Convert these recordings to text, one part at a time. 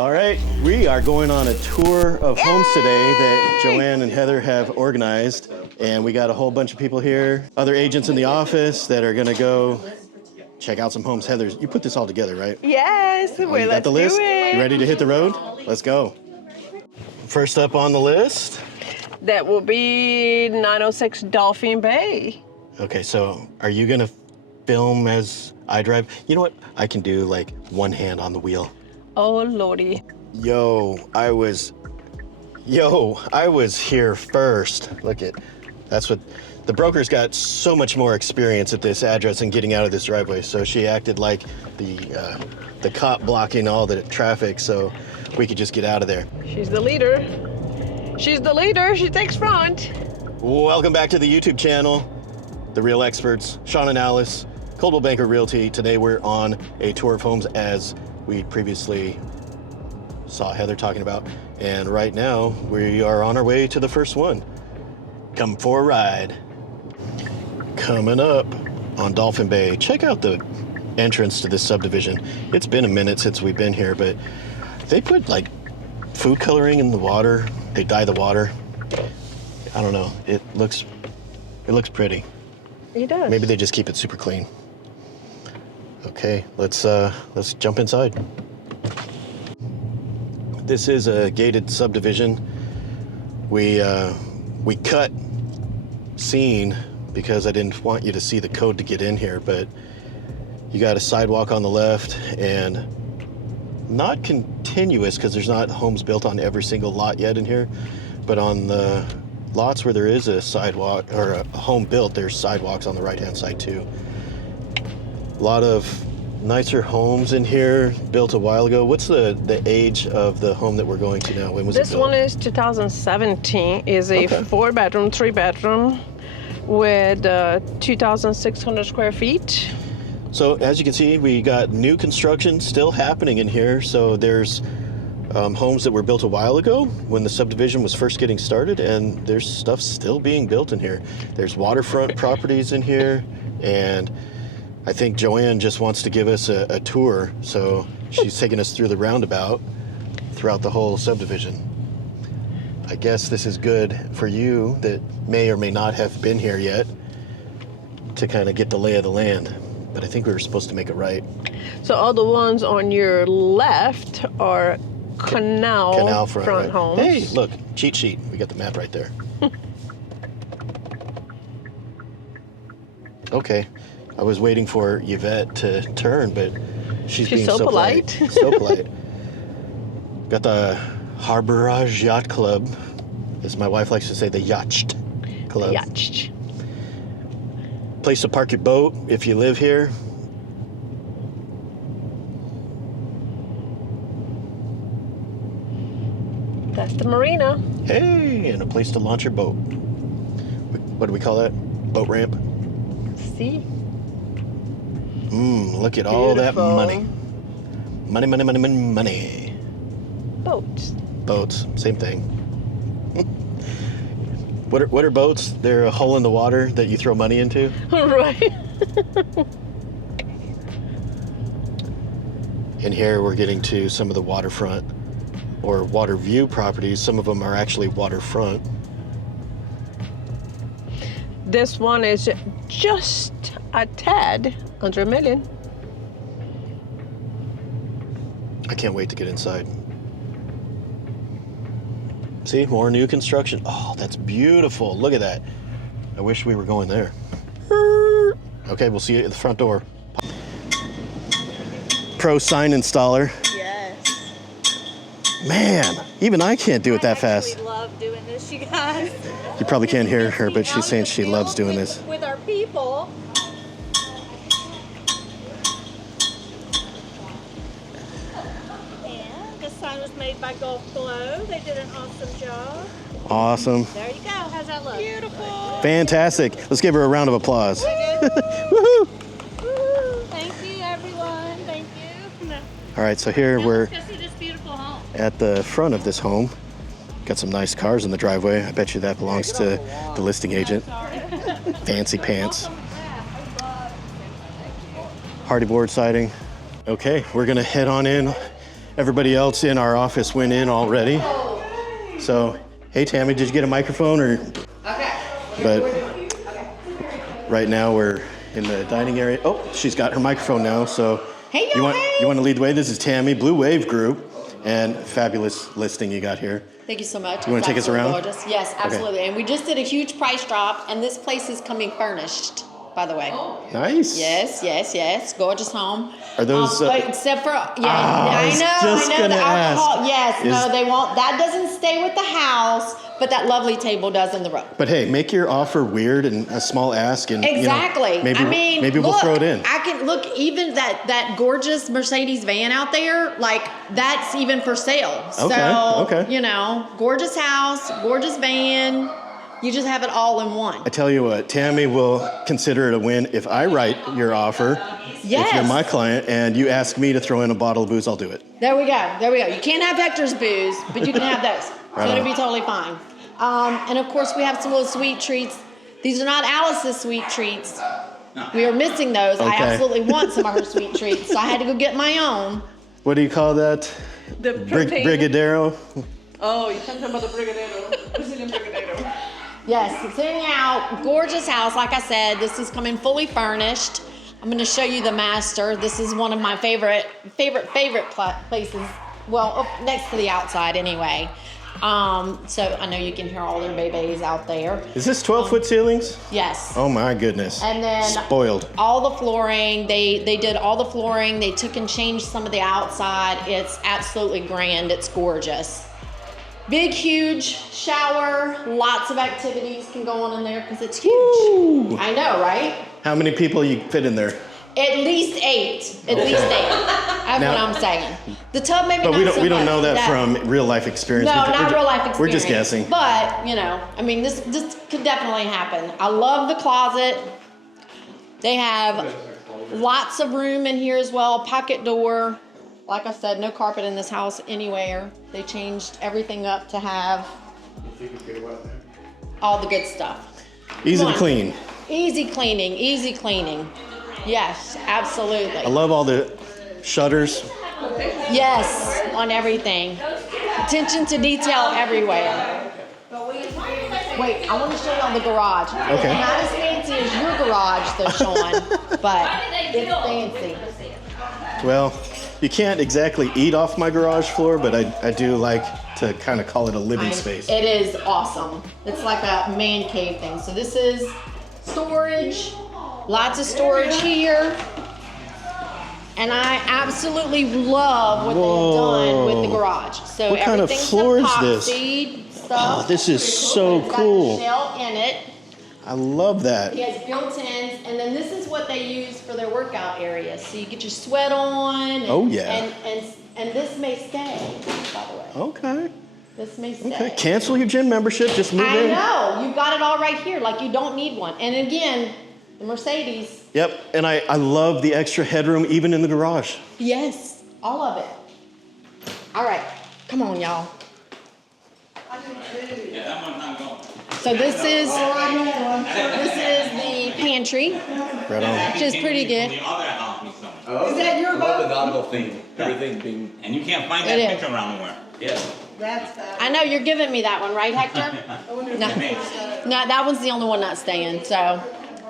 All right, we are going on a tour of homes today that Joann and Heather have organized. And we got a whole bunch of people here, other agents in the office that are gonna go check out some homes. Heather, you put this all together, right? Yes, You got the list? You ready to hit the road? Let's go. First up on the list. That will be 906 Dolphin Bay. Okay, so are you gonna film as I drive? You know what? I can do like one hand on the wheel. Oh, Lordy. I was here first. Look at, that's what, the broker's got so much more experience at this address and getting out of this driveway. So she acted like the cop blocking all the traffic so we could just get out of there. She's the leader. She's the leader. She takes front. Welcome back to the YouTube channel, The Real Experts, Sean and Alice, Coldwell Banker Realty. Today we're on a tour of homes as we previously saw Heather talking about. And right now we are on our way to the first one. Come for a ride. Coming up on Dolphin Bay, check out the entrance to this subdivision. It's been a minute since we've been here, but they put like food coloring in the water. They dye the water. I don't know. It looks pretty. It does. Maybe they just keep it super clean. Okay, let's jump inside. This is a gated subdivision. We cut scene because I didn't want you to see the code to get in here, but you got a sidewalk on the left and not continuous because there's not homes built on every single lot yet in here, but on the lots where there is a sidewalk or a home built, there's sidewalks on the right-hand side too. A lot of nicer homes in here, built a while ago. What's the age of the home that we're going to now? When was it built? This one is 2017. Is a 4-bedroom, 3-bedroom with 2,600 square feet. So as you can see, we got new construction still happening in here. So there's homes that were built a while ago when the subdivision was first getting started, and there's stuff still being built in here. There's waterfront properties in here, and I think Joann just wants to give us a tour. So she's taking us through the roundabout throughout the whole subdivision. I guess this is good for you that may or may not have been here yet to kind of get the lay of the land. But I think we were supposed to make it right. So all the ones on your left are canal front right. homes. Hey, look, cheat sheet. We got the map right there. Okay, I was waiting for Yvette to turn, but she's being so polite. So polite. Got the Harbour Yacht Club, as my wife likes to say, the Yacht Club. Yacht. Place to park your boat if you live here. That's the marina. Hey, and a place to launch your boat. What do we call that? Boat ramp? See? Look at all that money. Money, money, money, money, money. Boats. Boats, same thing. What are boats? They're a hole in the water that you throw money into? Right. And here we're getting to some of the waterfront or water view properties. Some of them are actually waterfront. This one is just a tad under $1 million. I can't wait to get inside. See, more new construction. Oh, that's beautiful. Look at that. I wish we were going there. Okay, we'll see you at the front door. Pro sign installer. Yes. Man, even I can't do it that fast. We love doing this, you guys. You probably can't hear her, but she's saying she loves doing this. With our people. And this sign was made by Blvd. They did an awesome job. Awesome. There you go. How's that look? Beautiful. Fantastic. Let's give her a round of applause. Woohoo! Thank you, everyone. Thank you. All right, so here we're Let's go see this beautiful home. at the front of this home. Got some nice cars in the driveway. I bet you that belongs to the listing agent. Fancy pants. Hardy board siding. Okay, we're gonna head on in everybody else in our office went in already. So, hey Tammy, did you get a microphone or? Okay. But right now we're in the dining area. Oh, she's got her microphone now. So Hey, you want hey. to lead the way? This is Tammy, Blue Wave Group, and fabulous listing you got here. Thank you so much. You wanna It's take us absolutely around? Gorgeous. Yes, absolutely. And we just did a huge price drop, and this place is coming furnished, by the way. Nice. Yes. Gorgeous home. Are those? But except for I I was know just the gonna alcohol. ask. Yes, Is- no, they won't. That doesn't stay with the house, but that lovely table does in the room. But hey, make your offer weird and a small ask, and Exactly. You know, maybe I mean, maybe we'll look, throw it in. I can look even that gorgeous Mercedes van out there. Like that's even for sale. Okay. You know, gorgeous house, gorgeous van. You just have it all in one. I tell you what, Tammy will consider it a win if I write your offer. Yes. If you're my client and you ask me to throw in a bottle of booze, I'll do it. There we go. You can't have Hector's booze, but you can have those. Right So it'll on. be totally fine. And of course, we have some little sweet treats. These are not Alice's sweet treats. We are missing those. I Okay. absolutely want some of her sweet treats, so I had to go get my own. What do you call that? The protein. Brigadero? Oh, you're talking about the Brigadeiro. Brazilian Brigadeiro. Yes, it's in out. Gorgeous house. Like I said, this is coming fully furnished. I'm going to show you the master. This is one of my favorite places. Well, up next to the outside anyway. So I know you can hear all their babies out there. Is this 12-foot ceilings? Yes. Oh my goodness. And then Spoiled. all the flooring. They did all the flooring. They took and changed some of the outside. It's absolutely grand. It's gorgeous. Big, huge shower. Lots of activities can go on in there because it's huge. Woo. I know, right? How many people you fit in there? At least 8. At least 8. That's Now- what I'm saying. The tub maybe But not we don't so know much. that from real life experience. No, We're not ju- real life experience. We're just guessing. But, you know, I mean, this could definitely happen. I love the closet. They have lots of room in here as well. Pocket door. Like I said, no carpet in this house anywhere. They changed everything up to have all the good stuff. Easy Come to on. clean. Easy cleaning. Yes, absolutely. I love all the shutters. Yes, on everything. Attention to detail everywhere. Wait, I want to show you on the garage. Okay. Not as fancy as your garage, though, Sean, but it's fancy. Well, you can't exactly eat off my garage floor, but I do like to kind of call it a living space. It is awesome. It's like a man cave thing. So this is storage. Lots of storage here. And I absolutely love what they've done with the garage. So What kind of everything's floor is this? epoxied stuff. Oh, this is so It's got cool. a shell in it. I love that. He has built-ins, and then this is what they use for their workout areas. So you get your sweat on. And, Oh, yeah. And this may stay, by the way. Okay. This may stay. Okay. Cancel your gym membership. Just move I in. know. You've got it all right here. Like you don't need one. And again, the Mercedes. Yep. And I love the extra headroom even in the garage. Yes, all of it. All right, come on, y'all. So this is the pantry, Right on. which is pretty good. Is that your boat? The nautical theme. Everything being. And you can't find It that is. picture around nowhere. Yeah. I know you're giving me that one, right, Hector? No, that one's the only one not staying. So,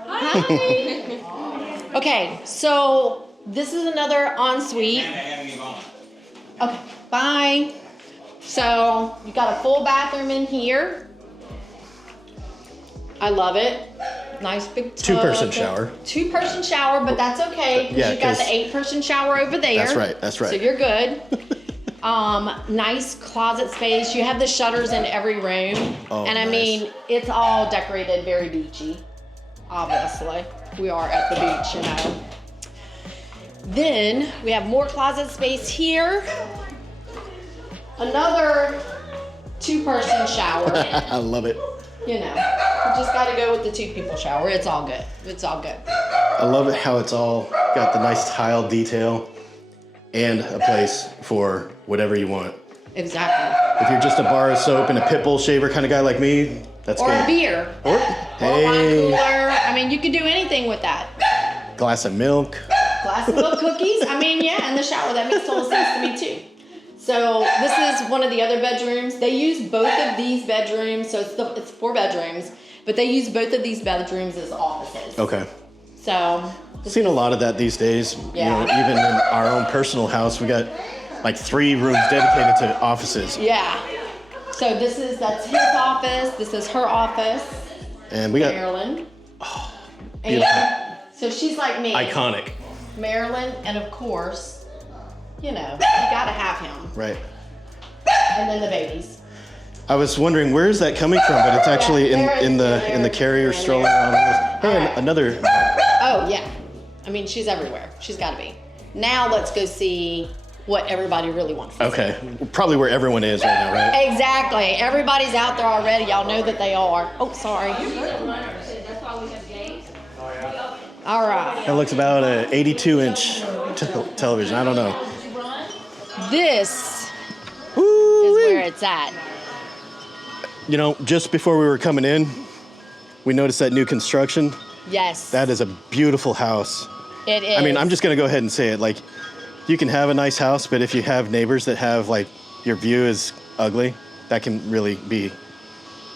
hi. Okay, so this is another ensuite. Okay, bye. So you got a full bathroom in here. I love it. Nice big tub. Two-person shower. Two-person shower, but that's okay because Yeah, you've got 'cause- the 8-person shower over there. That's right, that's right. So you're good. Nice closet space. You have the shutters in every room. Oh, and I nice. mean, it's all decorated very beachy. Obviously, we are at the beach, you know. Then we have more closet space here. Another 2-person shower. I love it. You know, you just got to go with the 2-people shower. It's all good. It's all good. I love it how it's all got the nice tile detail and a place for whatever you want. Exactly. If you're just a bar of soap and a pit bull shaver kind of guy like me, that's Or good. a beer. Or, Or a wine hey, cooler. I mean, you could do anything with that. glass of milk. Glass of milk, cookies. I mean, yeah, in the shower. That makes total sense to me too. So this is one of the other bedrooms. They use both of these bedrooms, so it's 4 bedrooms, but they use both of these bedrooms as offices. Okay. So Seen a lot of that these days. Yeah. You know, even in our own personal house, we got like 3 rooms dedicated to offices. yeah. So that's his office. This is her office. And we got Marilyn. beautiful. And so she's like me. Iconic. Marilyn, and of course, you know, you gotta have him. Right. And then the babies. I was wondering where's that coming from, but it's actually in the carrier strolling around. Hey, All right. another. Oh yeah. I mean, she's everywhere. She's gotta be. Now let's go see what everybody really wants to see. Okay, probably where everyone is right now, right? Exactly. Everybody's out there already. Y'all know that they are. Oh, sorry. All right. That looks about a 82-inch television. I don't know. This Woo-wee. is where it's at. You know, just before we were coming in, we noticed that new construction. Yes. That is a beautiful house. It is. I mean, I'm just gonna go ahead and say it. Like, you can have a nice house, but if you have neighbors that have like your view is ugly, that can really be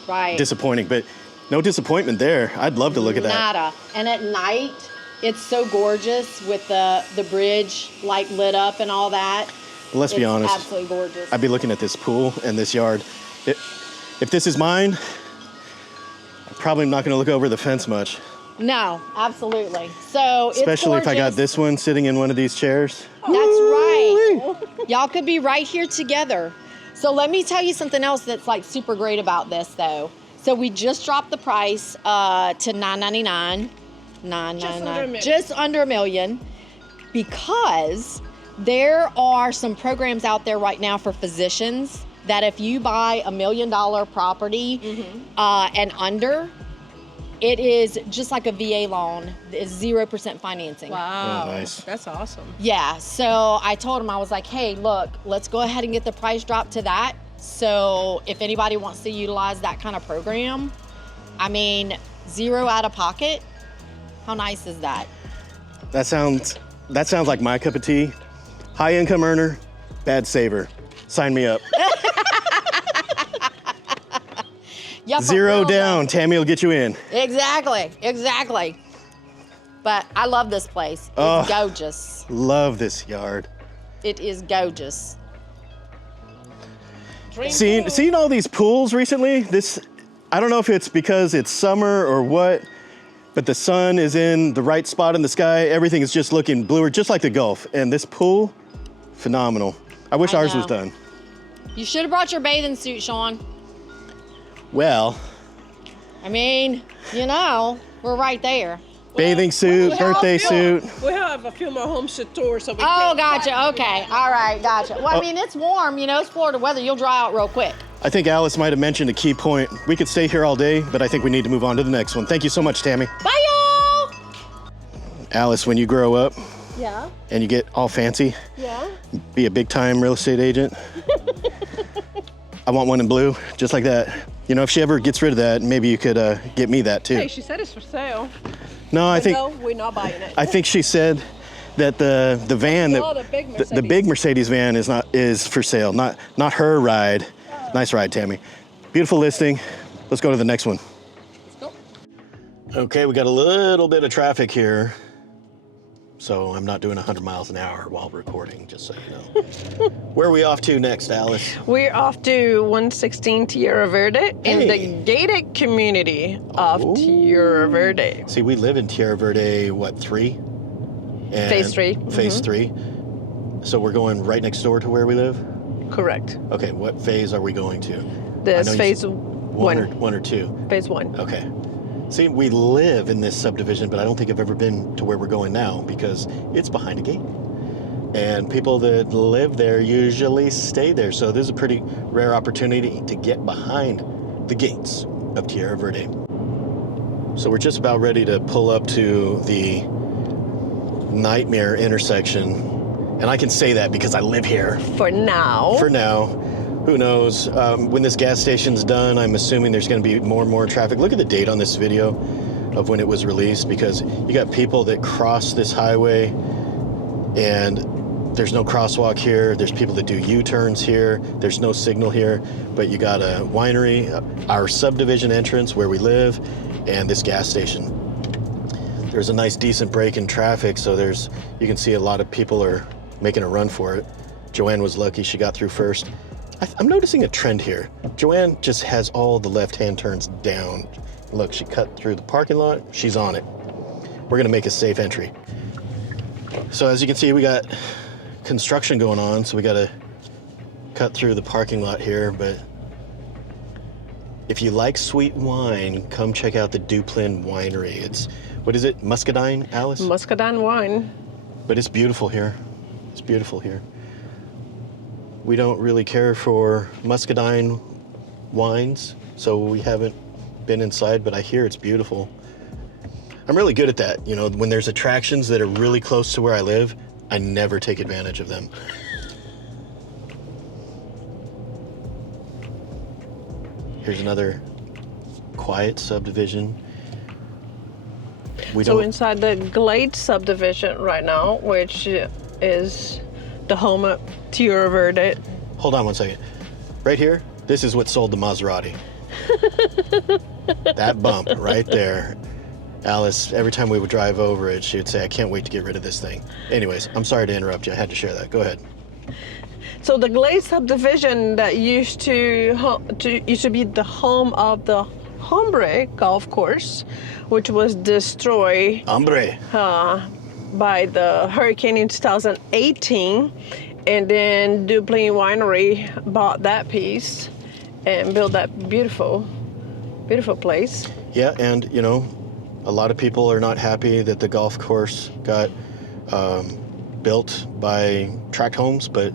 right. disappointing. But no disappointment there. I'd love to look at that. Nada. And at night, it's so gorgeous with the bridge like lit up and all that. But let's be honest. Absolutely gorgeous. I'd be looking at this pool and this yard. If this is mine, I'm probably not gonna look over the fence much. No, absolutely. So Especially it's if I got gorgeous. this one sitting in one of these chairs. That's right. Y'all could be right here together. So let me tell you something else that's like super great about this though. So we just dropped the price to $999. $999. Just under $1 million. Because there are some programs out there right now for physicians that if you buy $1 million property and under, it is just like a VA loan. It's 0% financing. Wow. Oh, nice. That's awesome. Yeah, so I told him, I was like, hey, look, let's go ahead and get the price dropped to that. So if anybody wants to utilize that kind of program, I mean, 0 out of pocket. How nice is that? That sounds like my cup of tea. High income earner, bad saver. Sign me up. Yeah, for 0 real, down. Tammy will get you in. though. Exactly. But I love this place. It's Oh. gorgeous. Love this yard. It is gorgeous. Seeing all these pools recently, I don't know if it's because it's summer or what, but the sun is in the right spot in the sky. Everything is just looking bluer, just like the Gulf. And this pool, phenomenal. I wish I ours know. was done. You should have brought your bathing suit, Sean. Well, I mean, you know, we're right there. bathing suit, birthday suit. We have a few more homes to tour, so we Oh, can't- gotcha. Okay. All right. Gotcha. Well, I mean, it's warm. You know, it's Florida weather. You'll dry out real quick. I think Alice might have mentioned a key point. We could stay here all day, but I think we need to move on to the next one. Thank you so much, Tammy. Bye, y'all. Alice, when you grow up Yeah. and you get all fancy, Yeah. be a big time real estate agent. I want one in blue, just like that. You know, if she ever gets rid of that, maybe you could get me that too. Hey, she said it's for sale. No, I But think no, we're not buying it. I think she said that the van Oh, that the big the big Mercedes van is for sale, not her ride. Nice ride, Tammy. Beautiful listing. Let's go to the next one. Let's go. Okay, we got a little bit of traffic here. So I'm not doing 100 miles an hour while recording, just so you know. Where are we off to next, Alice? We're off to 116 Tierra Verde in Hey. the gated community of Ooh. Tierra Verde. See, we live in Tierra Verde, what, 3? And Phase 3. Phase 3. So we're going right next door to where we live? Correct. Okay, what phase are we going to? I This know you phase said one. one or 2. Phase 1. Okay. See, we live in this subdivision, but I don't think I've ever been to where we're going now because it's behind a gate. And people that live there usually stay there. So this is a pretty rare opportunity to get behind the gates of Tierra Verde. So we're just about ready to pull up to the Nightmare intersection. And I can say that because I live here. For now. For now. Who knows? When this gas station's done, I'm assuming there's going to be more and more traffic. Look at the date on this video of when it was released, because you got people that cross this highway and There's no crosswalk here. There's people that do U-turns here. There's no signal here, but you got a winery, our subdivision entrance where we live, and this gas station. There's a nice decent break in traffic, so you can see a lot of people are making a run for it. Joann was lucky, she got through first. I'm noticing a trend here. Joann just has all the left-hand turns down. Look, she cut through the parking lot, she's on it. We're gonna make a safe entry. So as you can see, we got construction going on, so we gotta cut through the parking lot here, but if you like sweet wine, come check out the Dolphin winery. It's, what is it, Muscadine, Alice? Muscadine wine. But it's beautiful here. It's beautiful here. We don't really care for Muscadine wines, so we haven't been inside, but I hear it's beautiful. I'm really good at that. You know, when there's attractions that are really close to where I live, I never take advantage of them. Here's another quiet subdivision. So inside the Glade subdivision right now, which is the home of Tierra Verde. Hold on one second. Right here, this is what sold the Maserati. That bump right there. Alice, every time we would drive over it, she would say, I can't wait to get rid of this thing. Anyways, I'm sorry to interrupt you. I had to share that. Go ahead. So the Glade subdivision that used to be the home of the Harbour golf course, which was destroyed Hombre. by the hurricane in 2018, and then Dolphin Winery bought that piece and built that beautiful, beautiful place. Yeah, and you know, a lot of people are not happy that the golf course got built by tract homes, but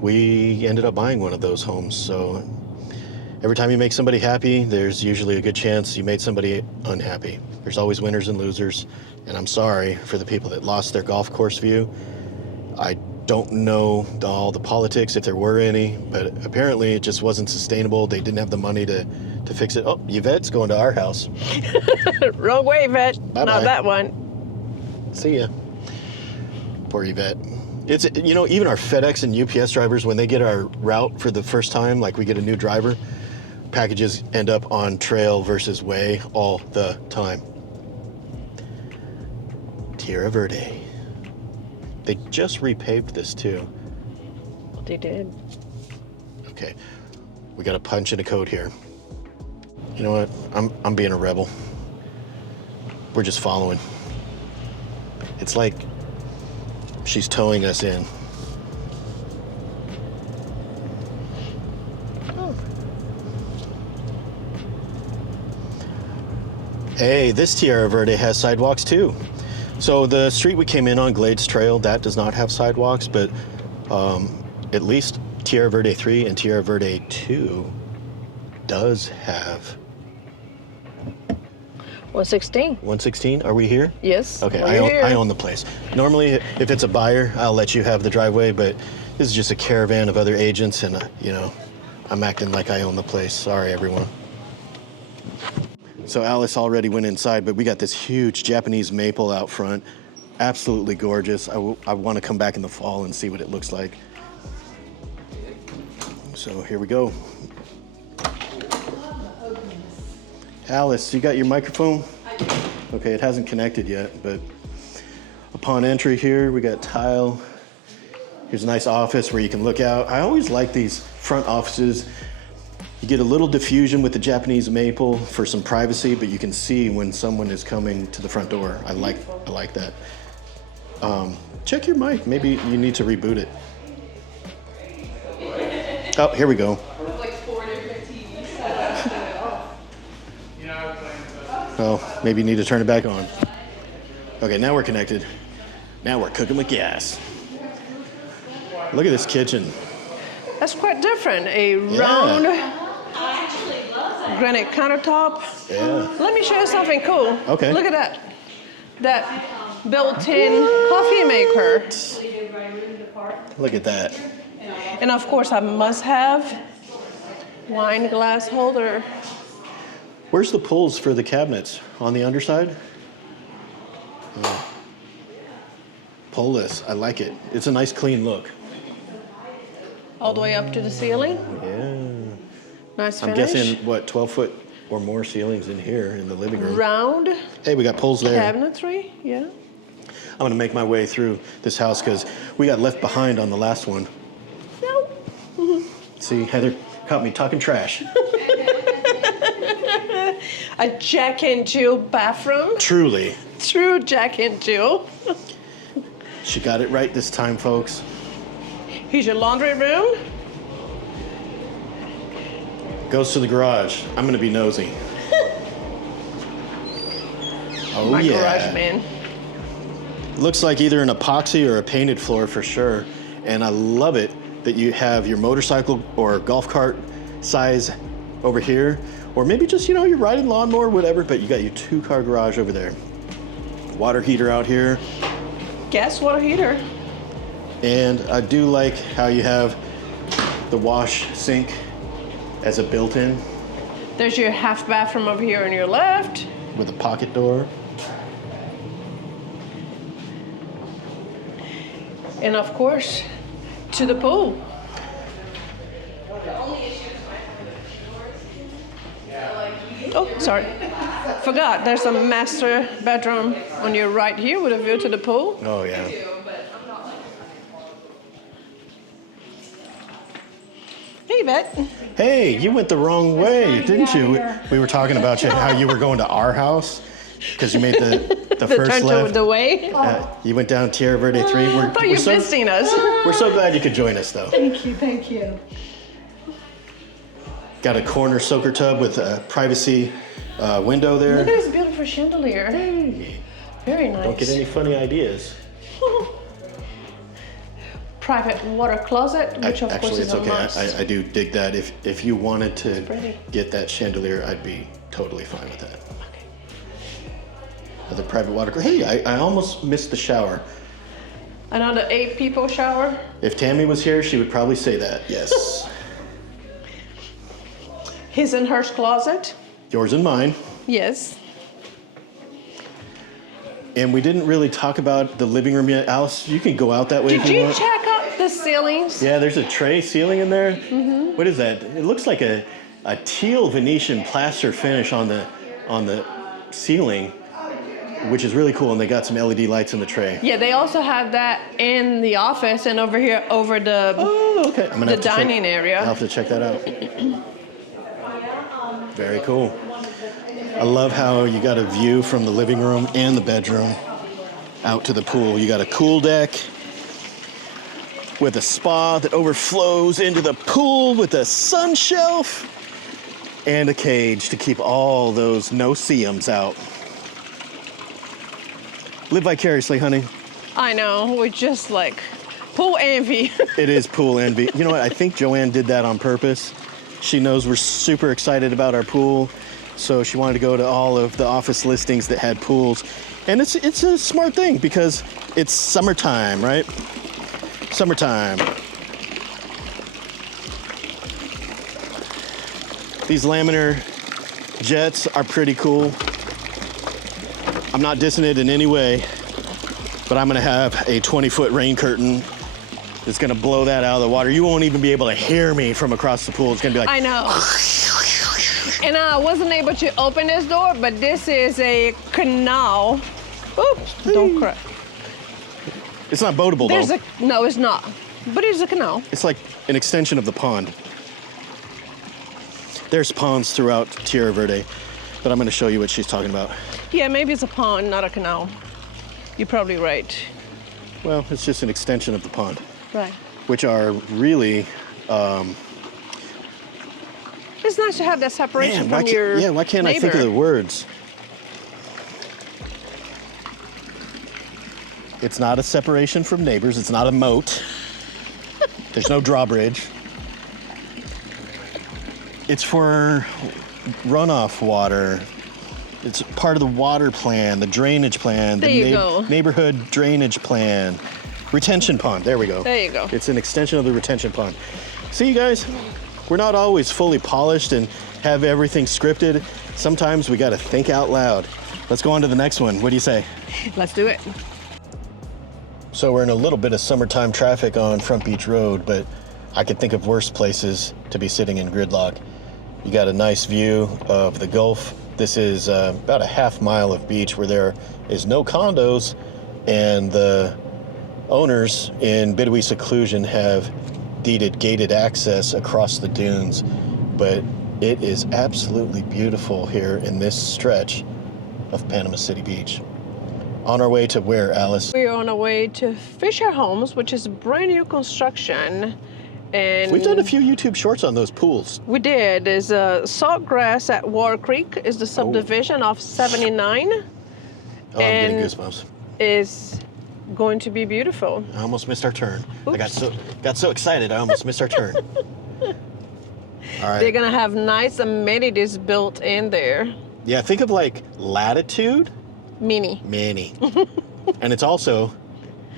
we ended up buying one of those homes. So every time you make somebody happy, there's usually a good chance you made somebody unhappy. There's always winners and losers, and I'm sorry for the people that lost their golf course view. I don't know all the politics, if there were any, but apparently it just wasn't sustainable. They didn't have the money to fix it. Oh, Yvette's going to our house. Wrong way, Yvette. Bye-bye. Not that one. See ya. Poor Yvette. It's, you know, even our FedEx and UPS drivers, when they get our route for the first time, like we get a new driver, packages end up on trail versus way all the time. Tierra Verde. They just repaved this too. They did. Okay, we got to punch in a code here. You know what? I'm being a rebel. We're just following. It's like she's towing us in. Oh. Hey, this Tierra Verde has sidewalks too. So the street we came in on, Glades Trail, that does not have sidewalks, but at least Tierra Verde 3 and Tierra Verde 2 does have. 116. 116, are we here? Yes. Okay, we're I own the place. Normally, if it's a buyer, I'll let you have the driveway, but this is just a caravan of other agents, and you know, I'm acting like I own the place. Sorry, everyone. So Alice already went inside, but we got this huge Japanese maple out front. Absolutely gorgeous. I want to come back in the fall and see what it looks like. So here we go. Alice, you got your microphone? Okay, it hasn't connected yet, but upon entry here, we got tile. Here's a nice office where you can look out. I always like these front offices. You get a little diffusion with the Japanese maple for some privacy, but you can see when someone is coming to the front door. I like that. Check your mic. Maybe you need to reboot it. Oh, here we go. Oh, maybe you need to turn it back on. Okay, now we're connected. Now we're cooking with gas. Look at this kitchen. That's quite different. A round granite countertop. Yeah. Let me show you something cool. Okay. Look at that. That built-in coffee maker. Look at that. And of course, I must have wine glass holder. Where's the pulls for the cabinets? On the underside? Oh. Poleless. I like it. It's a nice clean look. All the way up to the ceiling. Yeah. Nice finish. I'm guessing, what, 12-foot or more ceilings in here in the living room. Round Hey, we got poles there. cabinetry. Yeah. I'm gonna make my way through this house because we got left behind on the last one. No. See, Heather caught me talking trash. A Jack and Jill bathroom. Truly. True Jack and Jill. She got it right this time, folks. Here's your laundry room. Goes to the garage. I'm gonna be nosy. Oh, My yeah. garage, man. Looks like either an epoxy or a painted floor for sure. And I love it that you have your motorcycle or golf cart size over here. Or maybe just, you know, you're riding lawnmower, whatever, but you got your 2-car garage over there. Water heater out here. Gas water heater. And I do like how you have the wash sink as a built-in There's your half bathroom over here on your left. with a pocket door. And of course, to the pool. Oh, sorry. Forgot, there's a master bedroom on your right here with a view to the pool. Oh, yeah. Hey, Bet. Hey, you went the wrong way, didn't you? We were talking about how you were going to our house because you made the The first turn to left. the way. You went down Tierra Verde 3. I thought you were visiting us. We're so glad you could join us, though. Thank you, thank you. Got a corner soaker tub with a privacy window Look there. at this beautiful chandelier. Hey, Very nice. don't get any funny ideas. Private water closet, which of course Actually, is it's a okay. must. I do dig that. If you wanted to pretty. get that chandelier, I'd be totally fine with that. The private water. Hey, I almost missed the shower. Another 8 people shower. If Tammy was here, she would probably say that. Yes. His and hers closet. Yours and mine. Yes. And we didn't really talk about the living room yet. Alice, you can go out that way Did if you you want. check out the ceilings? Yeah, there's a tray ceiling in there. Mm-hmm. What is that? It looks like a teal Venetian plaster finish on the ceiling, which is really cool. And they got some LED lights in the tray. Yeah, they also have that in the office and over here over the Oh, okay. I'm gonna the have to dining area. I'll have to check that out. Very cool. I love how you got a view from the living room and the bedroom out to the pool. You got a cool deck with a spa that overflows into the pool with a sun shelf and a cage to keep all those no-see-ums out. Live vicariously, honey. I know, we're just like pool envy. It is pool envy. You know what? I think Joann did that on purpose. She knows we're super excited about our pool, so she wanted to go to all of the office listings that had pools. And it's a smart thing because it's summertime, right? Summertime. These laminar jets are pretty cool. I'm not dissing it in any way, but I'm gonna have a 20-foot rain curtain that's gonna blow that out of the water. You won't even be able to hear me from across the pool. It's gonna be like, I know. And I wasn't able to open this door, but this is a canal. Oops, don't cry. it's not boatable There's though. no, it's not. But it's a canal. It's like an extension of the pond. There's ponds throughout Tierra Verde, but I'm gonna show you what she's talking about. Yeah, maybe it's a pond, not a canal. You're probably right. Well, it's just an extension of the pond, Right. which are really, It's nice to have that separation man, from your why can't I think of neighbor. the words? It's not a separation from neighbors. It's not a moat. There's no drawbridge. It's for runoff water. It's part of the water plan, the drainage plan, There you go. neighborhood drainage plan. Retention pond, there we go. There you go. It's an extension of the retention pond. See, you guys, we're not always fully polished and have everything scripted. Sometimes we gotta think out loud. Let's go on to the next one. What do you say? Let's do it. So we're in a little bit of summertime traffic on Front Beach Road, but I could think of worse places to be sitting in gridlock. You got a nice view of the Gulf. This is about a half mile of beach where there is no condos, and the owners in Bidawee seclusion have deeded gated access across the dunes. But it is absolutely beautiful here in this stretch of Panama City Beach. On our way to where, Alice? We're on our way to Fischer Homes, which is brand new construction. And We've done a few YouTube shorts on those pools. we did. There's a Saltgrass at War Creek is the subdivision of 79. Oh, I'm getting And- goosebumps. Is going to be beautiful. I almost missed our turn. I got Oops. so excited I almost missed our turn. All right. They're gonna have nice amenities built in there. Yeah, think of like Latitude, Mini. Mini. And it's also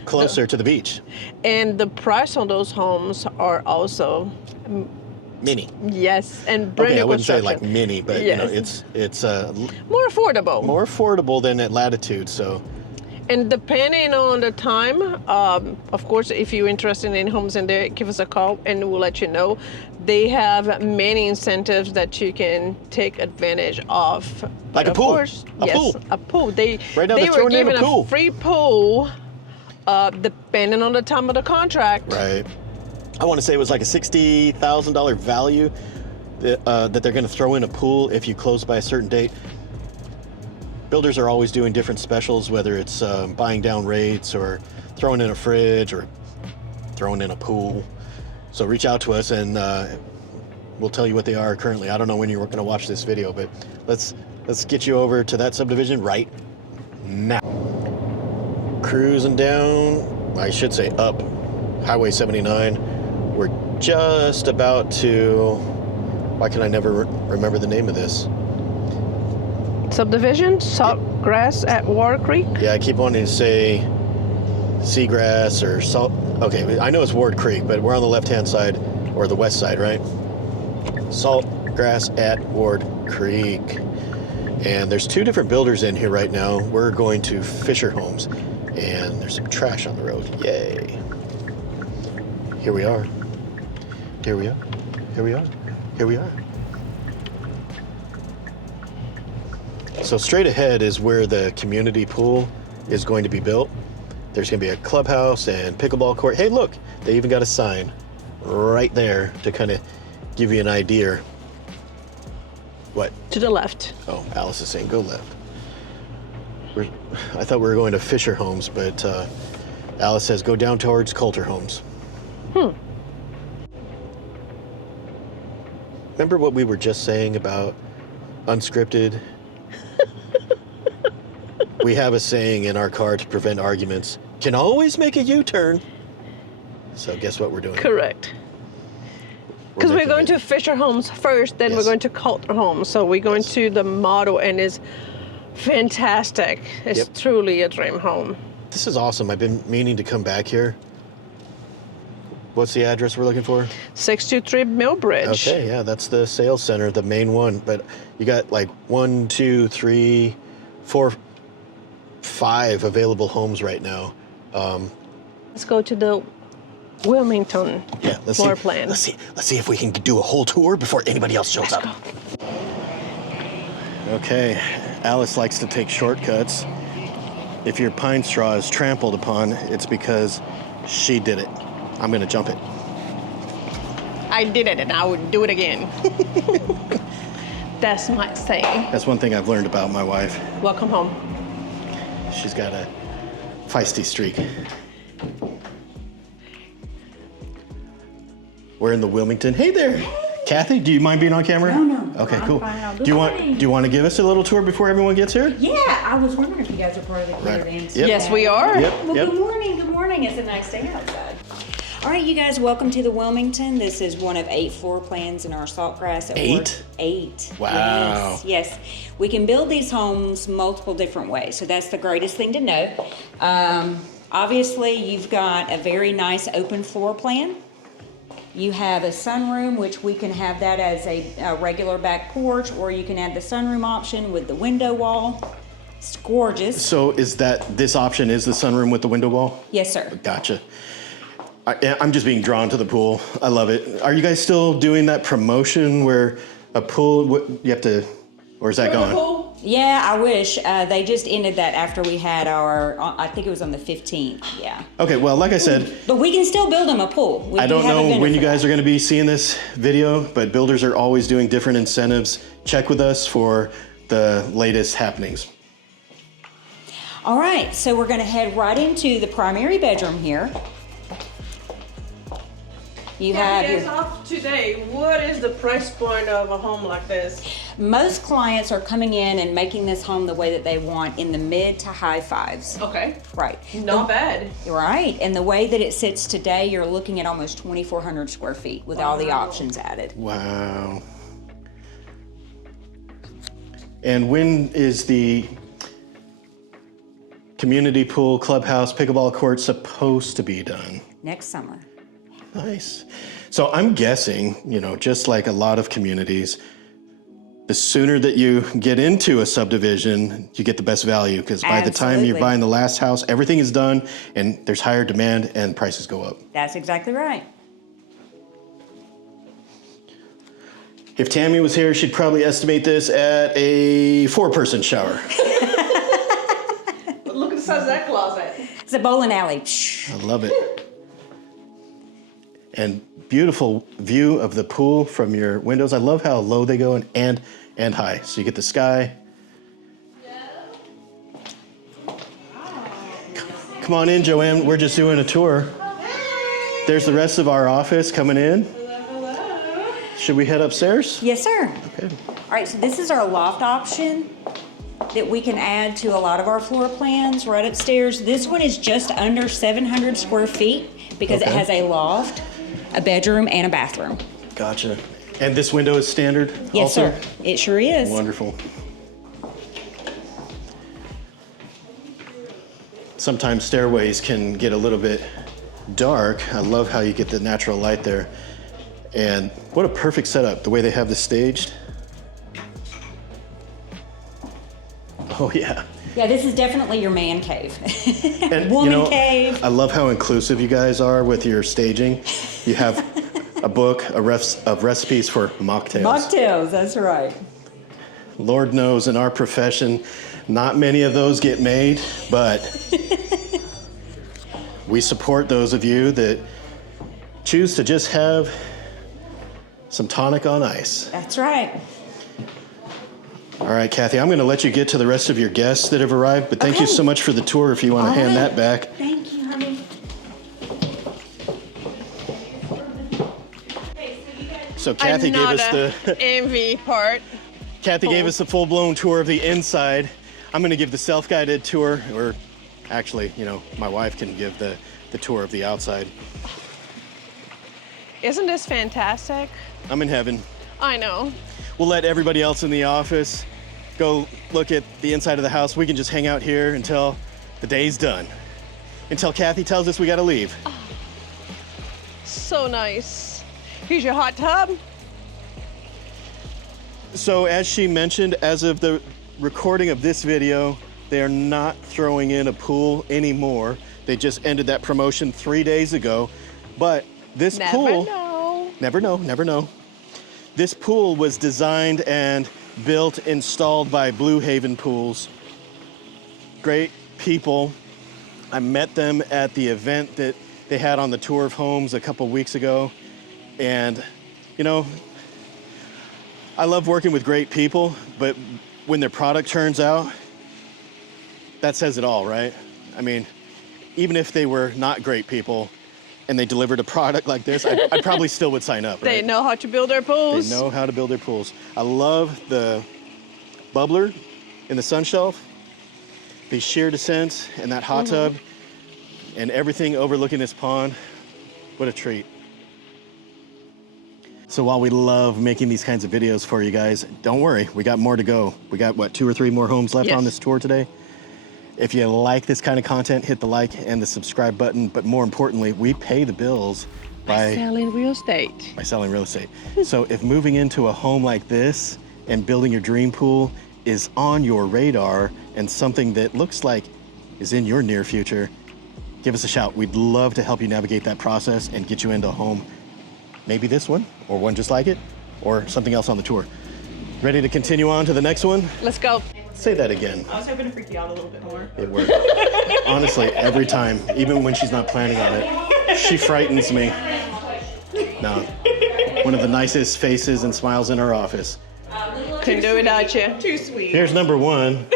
closer to the beach. And the price on those homes are also, Mini. yes, and brand Okay, new I wouldn't say construction. like mini, but you know, Yes. it's More affordable. more affordable than at Latitude. So And depending on the time, of course, if you're interested in homes in there, give us a call and we'll let you know. They have many incentives that you can take advantage of. Like But a of pool. course, A yes, pool. a pool. They Right now they they're were throwing in a given pool. free pool, depending on the time of the contract. right, I want to say it was like a $60,000 value that they're going to throw in a pool if you close by a certain date. Builders are always doing different specials, whether it's buying down rates or throwing in a fridge or throwing in a pool. So reach out to us and we'll tell you what they are currently. I don't know when you're going to watch this video, but let's get you over to that subdivision right now. Cruising down, I should say up, Highway 79. We're just about to, why can I never remember the name of this? Subdivision, Saltgrass at War Creek. Yeah, I keep wanting to say Seagrass or Salt. Okay, I know it's Ward Creek, but we're on the left-hand side or the west side, right? Saltgrass at Ward Creek. And there's two different builders in here right now. We're going to Fischer Homes, and there's some trash on the road. Yay. Here we are. Here we are. Here we are. Here we are. So straight ahead is where the community pool is going to be built. There's going to be a clubhouse and pickleball court. Hey, look, they even got a sign right there to kind of give you an idea. What? To the left. Oh, Alice is saying go left. I thought we were going to Fischer Homes, but Alice says go down towards KOLTER Homes. Remember what we were just saying about unscripted? We have a saying in our car to prevent arguments. Can always make a U-turn. So guess what we're doing? Correct. Because we're making going it- to Fischer Homes first, then Yes. we're going to KOLTER Homes. So we're going Yes. to the model, and it's fantastic. It's Yep. truly a dream home. This is awesome. I've been meaning to come back here. What's the address we're looking for? 623 Millbridge. Okay, yeah, that's the sales center, the main one. But you got like 1, 2, 3, 4, 5 available homes right now. Let's go to the Wilmington Yeah, let's floor see. plan. Let's see if we can do a whole tour before anybody else shows up. Okay, Alice likes to take shortcuts. If your pine straw is trampled upon, it's because she did it. I'm gonna jump it. I did it, and I would do it again. That's my saying. That's one thing I've learned about my wife. Welcome home. She's got a feisty streak. We're in the Wilmington. Hey there, Kathy. Do you mind being on camera? No. Okay, I'm cool. fine. Do you want to give us a little tour before everyone gets here? Yeah, I was wondering if you guys are part of the Caravan. Yep. Yes, we are. Yep. Well, Yep. good morning. Good morning. It's a nice day outside. All right, you guys, welcome to the Wilmington. This is one of 8 floor plans in our Saltgrass. at 8? Ward. 8. Wow. Yes. We can build these homes multiple different ways, so that's the greatest thing to know. Obviously, you've got a very nice open floor plan. You have a sunroom, which we can have that as a regular back porch, or you can add the sunroom option with the window wall. It's gorgeous. So is that, this option is the sunroom with the window wall? Yes, sir. Gotcha. I'm just being drawn to the pool. I love it. Are you guys still doing that promotion where a pool, you have to, or is that gone? Yeah, I wish. They just ended that after we had our, I think it was on the 15th, yeah. Okay, well, like I said, But we can still build them a pool. We I do don't have a know vendor when you for guys that. are going to be seeing this video, but builders are always doing different incentives. Check with us for the latest happenings. All right, so we're gonna head right into the primary bedroom here. You have Yes, your, off today, what is the price point of a home like this? most clients are coming in and making this home the way that they want in the mid to high fives. Okay, Right. not bad. Right, and the way that it sits today, you're looking at almost 2,400 square feet with all the options added. Wow. And when is the community pool, clubhouse, pickleball court supposed to be done? Next summer. Nice. So I'm guessing, just like a lot of communities, the sooner that you get into a subdivision, you get the best value, because by the time you're Absolutely. buying the last house, everything is done and there's higher demand and prices go up. That's exactly right. If Tammy was here, she'd probably estimate this at a 4-person shower. Look at the size of that closet. It's a bowling alley. Psh. I love it. And beautiful view of the pool from your windows. I love how low they go and high. So you get the sky. Come on in, Joann. We're just doing a tour. There's the rest of our office coming in. Should we head upstairs? Yes, sir. Okay. All right, so this is our loft option that we can add to a lot of our floor plans right upstairs. This one is just under 700 square feet because it Okay. has a loft, a bedroom, and a bathroom. Gotcha. And this window is standard Yes, also? sir. It sure is. Wonderful. Sometimes stairways can get a little bit dark. I love how you get the natural light there. And what a perfect setup, the way they have this staged. Oh yeah. Yeah, this is definitely your man cave. And Woman cave. I love how inclusive you guys are with your staging. You have a book of recipes for mocktails. Mocktails, that's right. Lord knows in our profession, not many of those get made, but we support those of you that choose to just have some tonic on ice. That's right. All right, Kathy, I'm going to let you get to the rest of your guests that have arrived, but thank you Okay. so much for the tour if you want to All hand right. that back. Thank you, honey. So Kathy gave us the envy part. Kathy gave us the full-blown tour of the inside. I'm going to give the self-guided tour, or actually, my wife can give the tour of the outside. Isn't this fantastic? I'm in heaven. I know. We'll let everybody else in the office go look at the inside of the house. We can just hang out here until the day's done. Until Kathy tells us we got to leave. So nice. Here's your hot tub. So as she mentioned, as of the recording of this video, they are not throwing in a pool anymore. They just ended that promotion 3 days ago. But this pool, never know. This pool was designed and built, installed by Blue Haven Pools. Great people. I met them at the event that they had on the tour of homes a couple weeks ago. And, I love working with great people, but when their product turns out, that says it all, right? I mean, even if they were not great people and they delivered a product like this, I probably still would sign up, right? They know how to build their pools. They know how to build their pools. I love the bubbler in the sun shelf, the sheer descent and that hot tub, and everything overlooking this pond. What a treat. So while we love making these kinds of videos for you guys, don't worry, we got more to go. We got, 2 or 3 more homes left Yes. on this tour today. If you like this kind of content, hit the like and the subscribe button. But more importantly, we pay the bills by selling real estate. selling real estate. So if moving into a home like this and building your dream pool is on your radar and something that looks like is in your near future, give us a shout. We'd love to help you navigate that process and get you into a home. Maybe this one, or one just like it, or something else on the tour. Ready to continue on to the next one? Let's go. Say that again. I was hoping to freak you out a little bit more. It worked. Honestly, every time, even when she's not planning on it, she frightens me. No, one of the nicest faces and smiles in our office. Couldn't do it without you. Too sweet. Here's number one.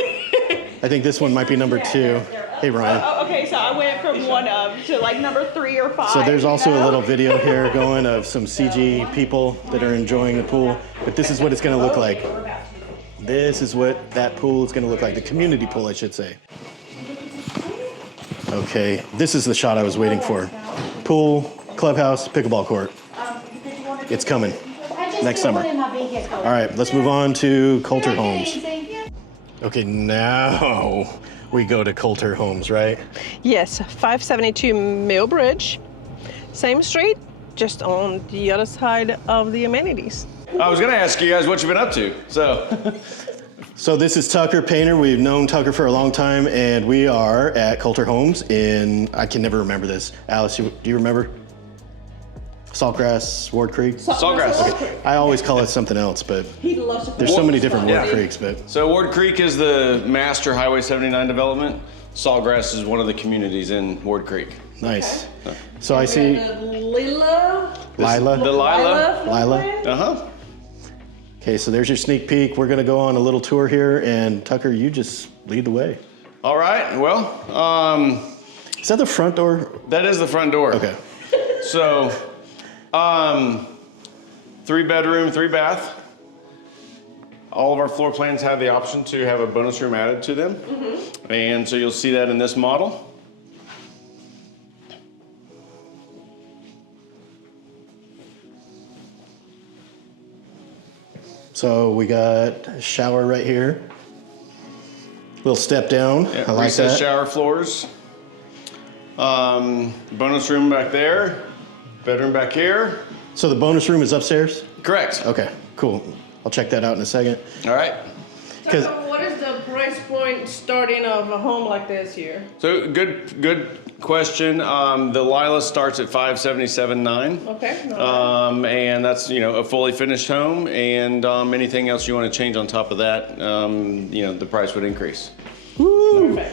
I think this one might be number two. Hey, Ryan. Oh, okay, so I went from one of to like number 3 or 5. So there's also you a know? little video here going of some CG people that are enjoying the pool, but this is what it's gonna look like. This is what that pool is gonna look like, the community pool, I should say. Okay, this is the shot I was waiting for. Pool, clubhouse, pickleball court. It's coming next summer. All right, let's move on to KOLTER Homes. Okay, now we go to KOLTER Homes, right? Yes, 572 Mill Bridge. Same street, just on the other side of the amenities. I was gonna ask you guys what you've been up to, so. So this is Tucker Painter. We've known Tucker for a long time, and we are at KOLTER Homes in, I can never remember this. Alice, do you remember? Saltgrass, Ward Creek? Sawgrass. Okay. I always call it something else, but He loves to there's so many different Ward Yeah. Creeks, but So Ward Creek is the master Highway 79 development. Sawgrass is one of the communities in Ward Creek. nice. So I see Lila. Lila. Lila. Uh-huh. Okay, so there's your sneak peek. We're gonna go on a little tour here, and Tucker, you just lead the way. All right, well, Is that the front door? that is the front door. Okay. So, 3 bedroom, 3 bath. All of our floor plans have the option to have a bonus room added to them. And so you'll see that in this model. So we got a shower right here. Little step down. Yeah, I like recessed that. shower floors. Bonus room back there. Bedroom back here. So the bonus room is upstairs? Correct. Okay, cool. I'll check that out in a second. All right. Because What is the price point starting of a home like this here? So good question. The Lila starts at $577,900. Okay. And that's, a fully finished home, and anything else you want to change on top of that, the price would increase. Perfect.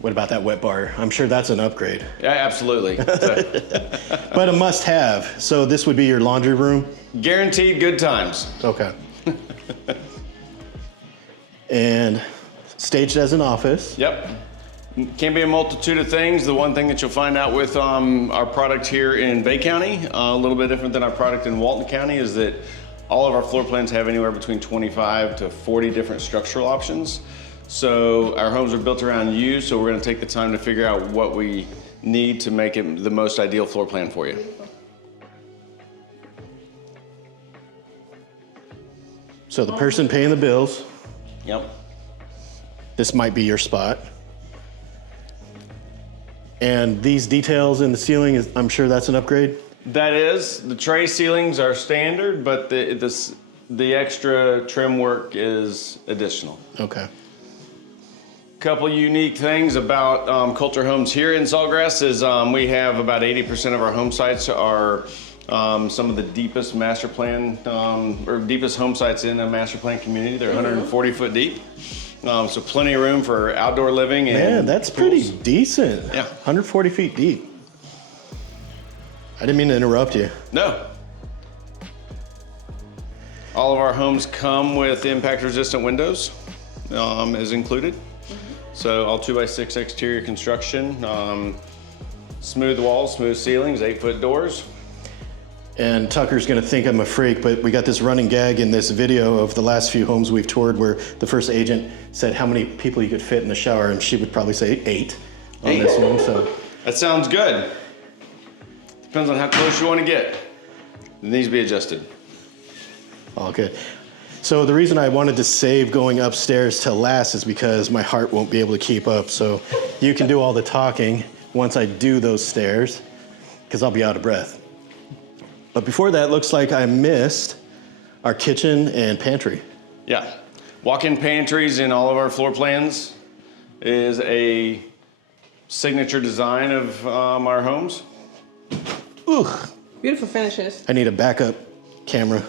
what about that wet bar? I'm sure that's an upgrade, Yeah, absolutely. So, but a must-have. So this would be your laundry room. guaranteed good times. Okay. And staged as an office. Yep. Can be a multitude of things. The one thing that you'll find out with our product here in Bay County, a little bit different than our product in Walton County, is that all of our floor plans have anywhere between 25 to 40 different structural options. So our homes are built around you, so we're going to take the time to figure out what we need to make it the most ideal floor plan for you. So the person paying the bills, Yep. this might be your spot. And these details in the ceiling, I'm sure that's an upgrade. That is, the tray ceilings are standard, but the extra trim work is additional. Okay. Couple unique things about KOLTER Homes here in Sawgrass is we have about 80% of our home sites are some of the deepest master plan or deepest home sites in a master plan community. They're 140 foot deep, so plenty of room for outdoor living. And Man, that's pretty pools. decent. Yeah. 140 feet deep. I didn't mean to interrupt you. No. All of our homes come with impact resistant windows as included. So all 2x6 exterior construction, smooth walls, smooth ceilings, 8-foot doors. And Tucker's gonna think I'm a freak, but we got this running gag in this video of the last few homes we've toured where the first agent said how many people you could fit in the shower, and she would probably say 8 on 8? this one, so. That sounds good. Depends on how close you want to get. It needs to be adjusted. All good. So the reason I wanted to save going upstairs till last is because my heart won't be able to keep up. So you can do all the talking once I do those stairs, because I'll be out of breath. But before that, looks like I missed our kitchen and pantry. Yeah. Walk-in pantries in all of our floor plans is a signature design of our homes. Ooh, Beautiful finishes. I need a backup camera.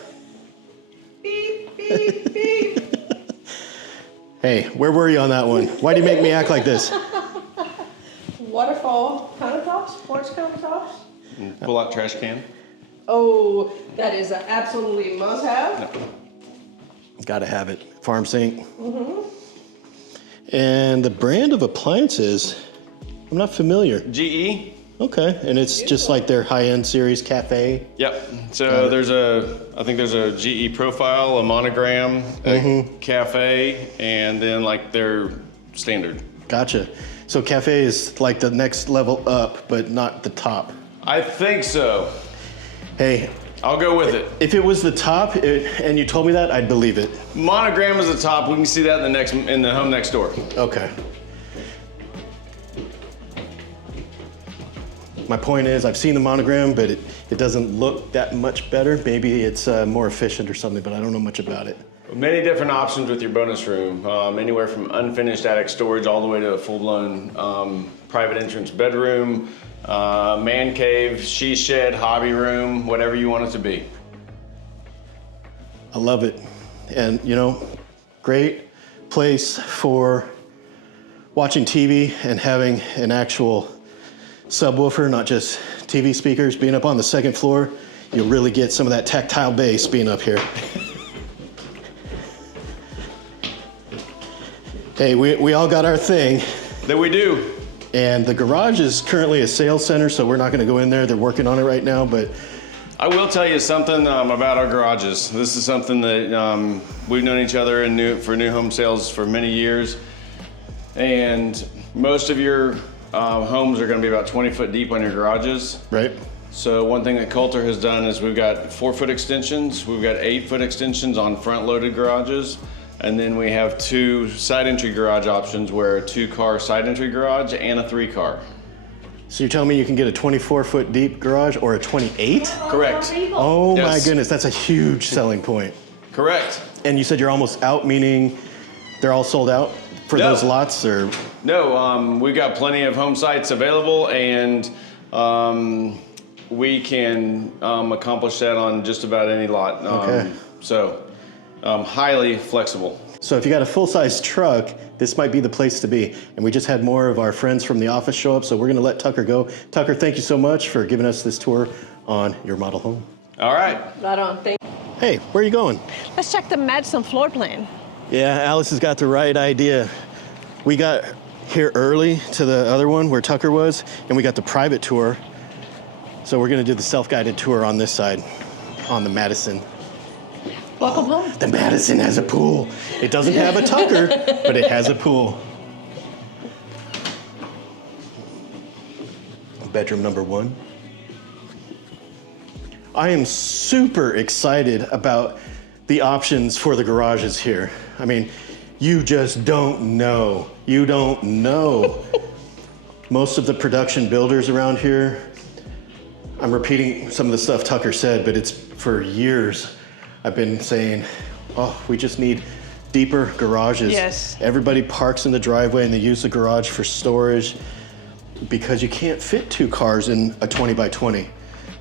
Beep, beep, beep. Hey, where were you on that one? Why do you make me act like this? Waterfall countertops, porch countertops. Pull out trash can. Oh, that is an absolutely must-have. Gotta have it. Farm sink. And the brand of appliances, I'm not familiar. GE. Okay, and it's just like their high-end series cafe. Yep. So I think there's a GE profile, a monogram, a cafe, and then like their standard. Gotcha. So cafe is like the next level up, but not the top. I think so. Hey, I'll go with it. if it was the top and you told me that, I'd believe it. Monogram is the top. We can see that in the home next door. Okay. My point is, I've seen the monogram, but it doesn't look that much better. Maybe it's more efficient or something, but I don't know much about it. Many different options with your bonus room. Anywhere from unfinished attic storage all the way to a full-blown private entrance bedroom, man cave, she shed, hobby room, whatever you want it to be. I love it. And you know, great place for watching TV and having an actual subwoofer, not just TV speakers. Being up on the second floor, you'll really get some of that tactile bass being up here. Hey, we all got our thing. That we do. And the garage is currently a sales center, so we're not gonna go in there. They're working on it right now, but I will tell you something about our garages. This is something that we've known each other for new home sales for many years. And most of your homes are gonna be about 20 foot deep on your garages. right? So one thing that KOLTER has done is we've got 4-foot extensions, we've got 8-foot extensions on front loaded garages, and then we have 2 side entry garage options where a 2-car side entry garage and a 3-car. So you're telling me you can get a 24-foot deep garage or a 28? Correct. Oh my Yes. goodness, that's a huge selling point. Correct. And you said you're almost out, meaning they're all sold out for No. those lots, or? No, we've got plenty of home sites available, and we can accomplish that on just about any lot. Okay. So highly flexible. So if you got a full-size truck, this might be the place to be. And we just had more of our friends from the office show up, so we're gonna let Tucker go. Tucker, thank you so much for giving us this tour on your model home. All right. Right on. Hey, where are you going? Let's check the Madison floor plan. Yeah, Alice has got the right idea. We got here early to the other one where Tucker was, and we got the private tour. So we're gonna do the self-guided tour on this side, on the Madison. Welcome home. The Madison has a pool. It doesn't have a Tucker, but it has a pool. Bedroom number 1. I am super excited about the options for the garages here. I mean, you just don't know. You don't know. Most of the production builders around here, I'm repeating some of the stuff Tucker said, but it's for years I've been saying, oh, we just need deeper garages. Yes. Everybody parks in the driveway and they use the garage for storage because you can't fit 2 cars in a 20 by 20.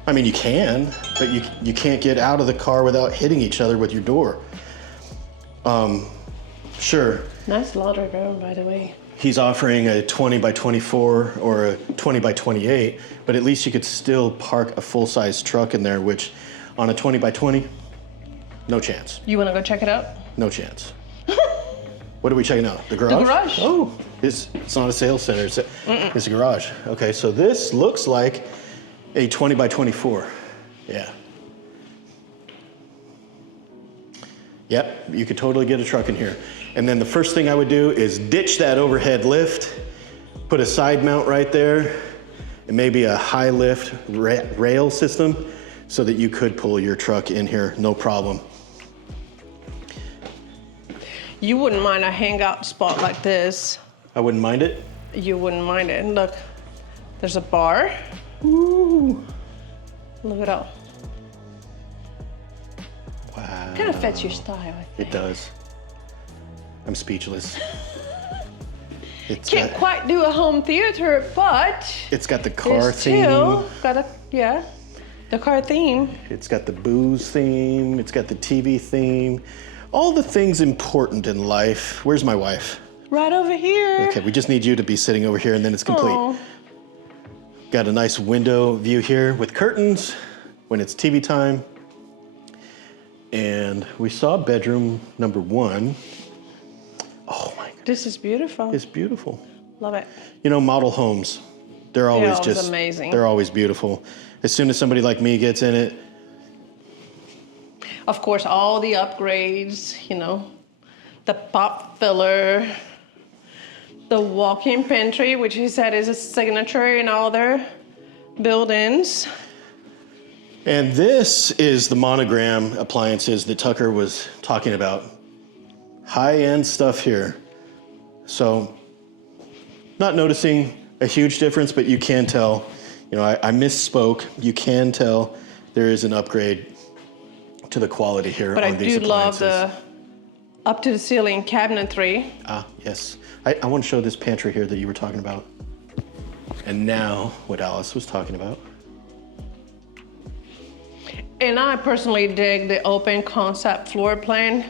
I mean, you can, but you can't get out of the car without hitting each other with your door. Sure. Nice laundry room, by the way. He's offering a 20 by 24 or a 20 by 28, but at least you could still park a full-size truck in there, which on a 20 by 20, no chance. You want to go check it out? No chance. What are we checking out? The garage? The garage. Oh, it's not a sales center, it's a garage. Okay, so this looks like a 20 by 24. Yeah. Yep, you could totally get a truck in here. And then the first thing I would do is ditch that overhead lift, put a side mount right there, and maybe a high lift rail system so that you could pull your truck in here, no problem. You wouldn't mind a hangout spot like this. I wouldn't mind it. You wouldn't mind it. And look, there's a bar. Ooh. Look at all. Wow. Kind of fits your style, I think. It does. I'm speechless. It's Can't quite do a home theater, but it's got the car it's still theme. got the car theme. It's got the booze theme. It's got the TV theme. All the things important in life. Where's my wife? Right over here. Okay, we just need you to be sitting over here and then it's complete. Aw. Got a nice window view here with curtains when it's TV time. And we saw bedroom number 1. Oh my God. This is beautiful. It's beautiful. Love it. You know, model homes, they're always just amazing. They're always beautiful. As soon as somebody like me gets in it, Of course, all the upgrades, you know, the pop filler, the walk-in pantry, which he said is a signature in all their buildings. and this is the monogram appliances that Tucker was talking about. High-end stuff here. So, not noticing a huge difference, but you can tell, you know, I misspoke. You can tell there is an upgrade to the quality here But I on these do love appliances. the up-to-the-ceiling cabinetry. Ah, yes. I want to show this pantry here that you were talking about. And now, what Alice was talking about. And I personally dig the open concept floor plan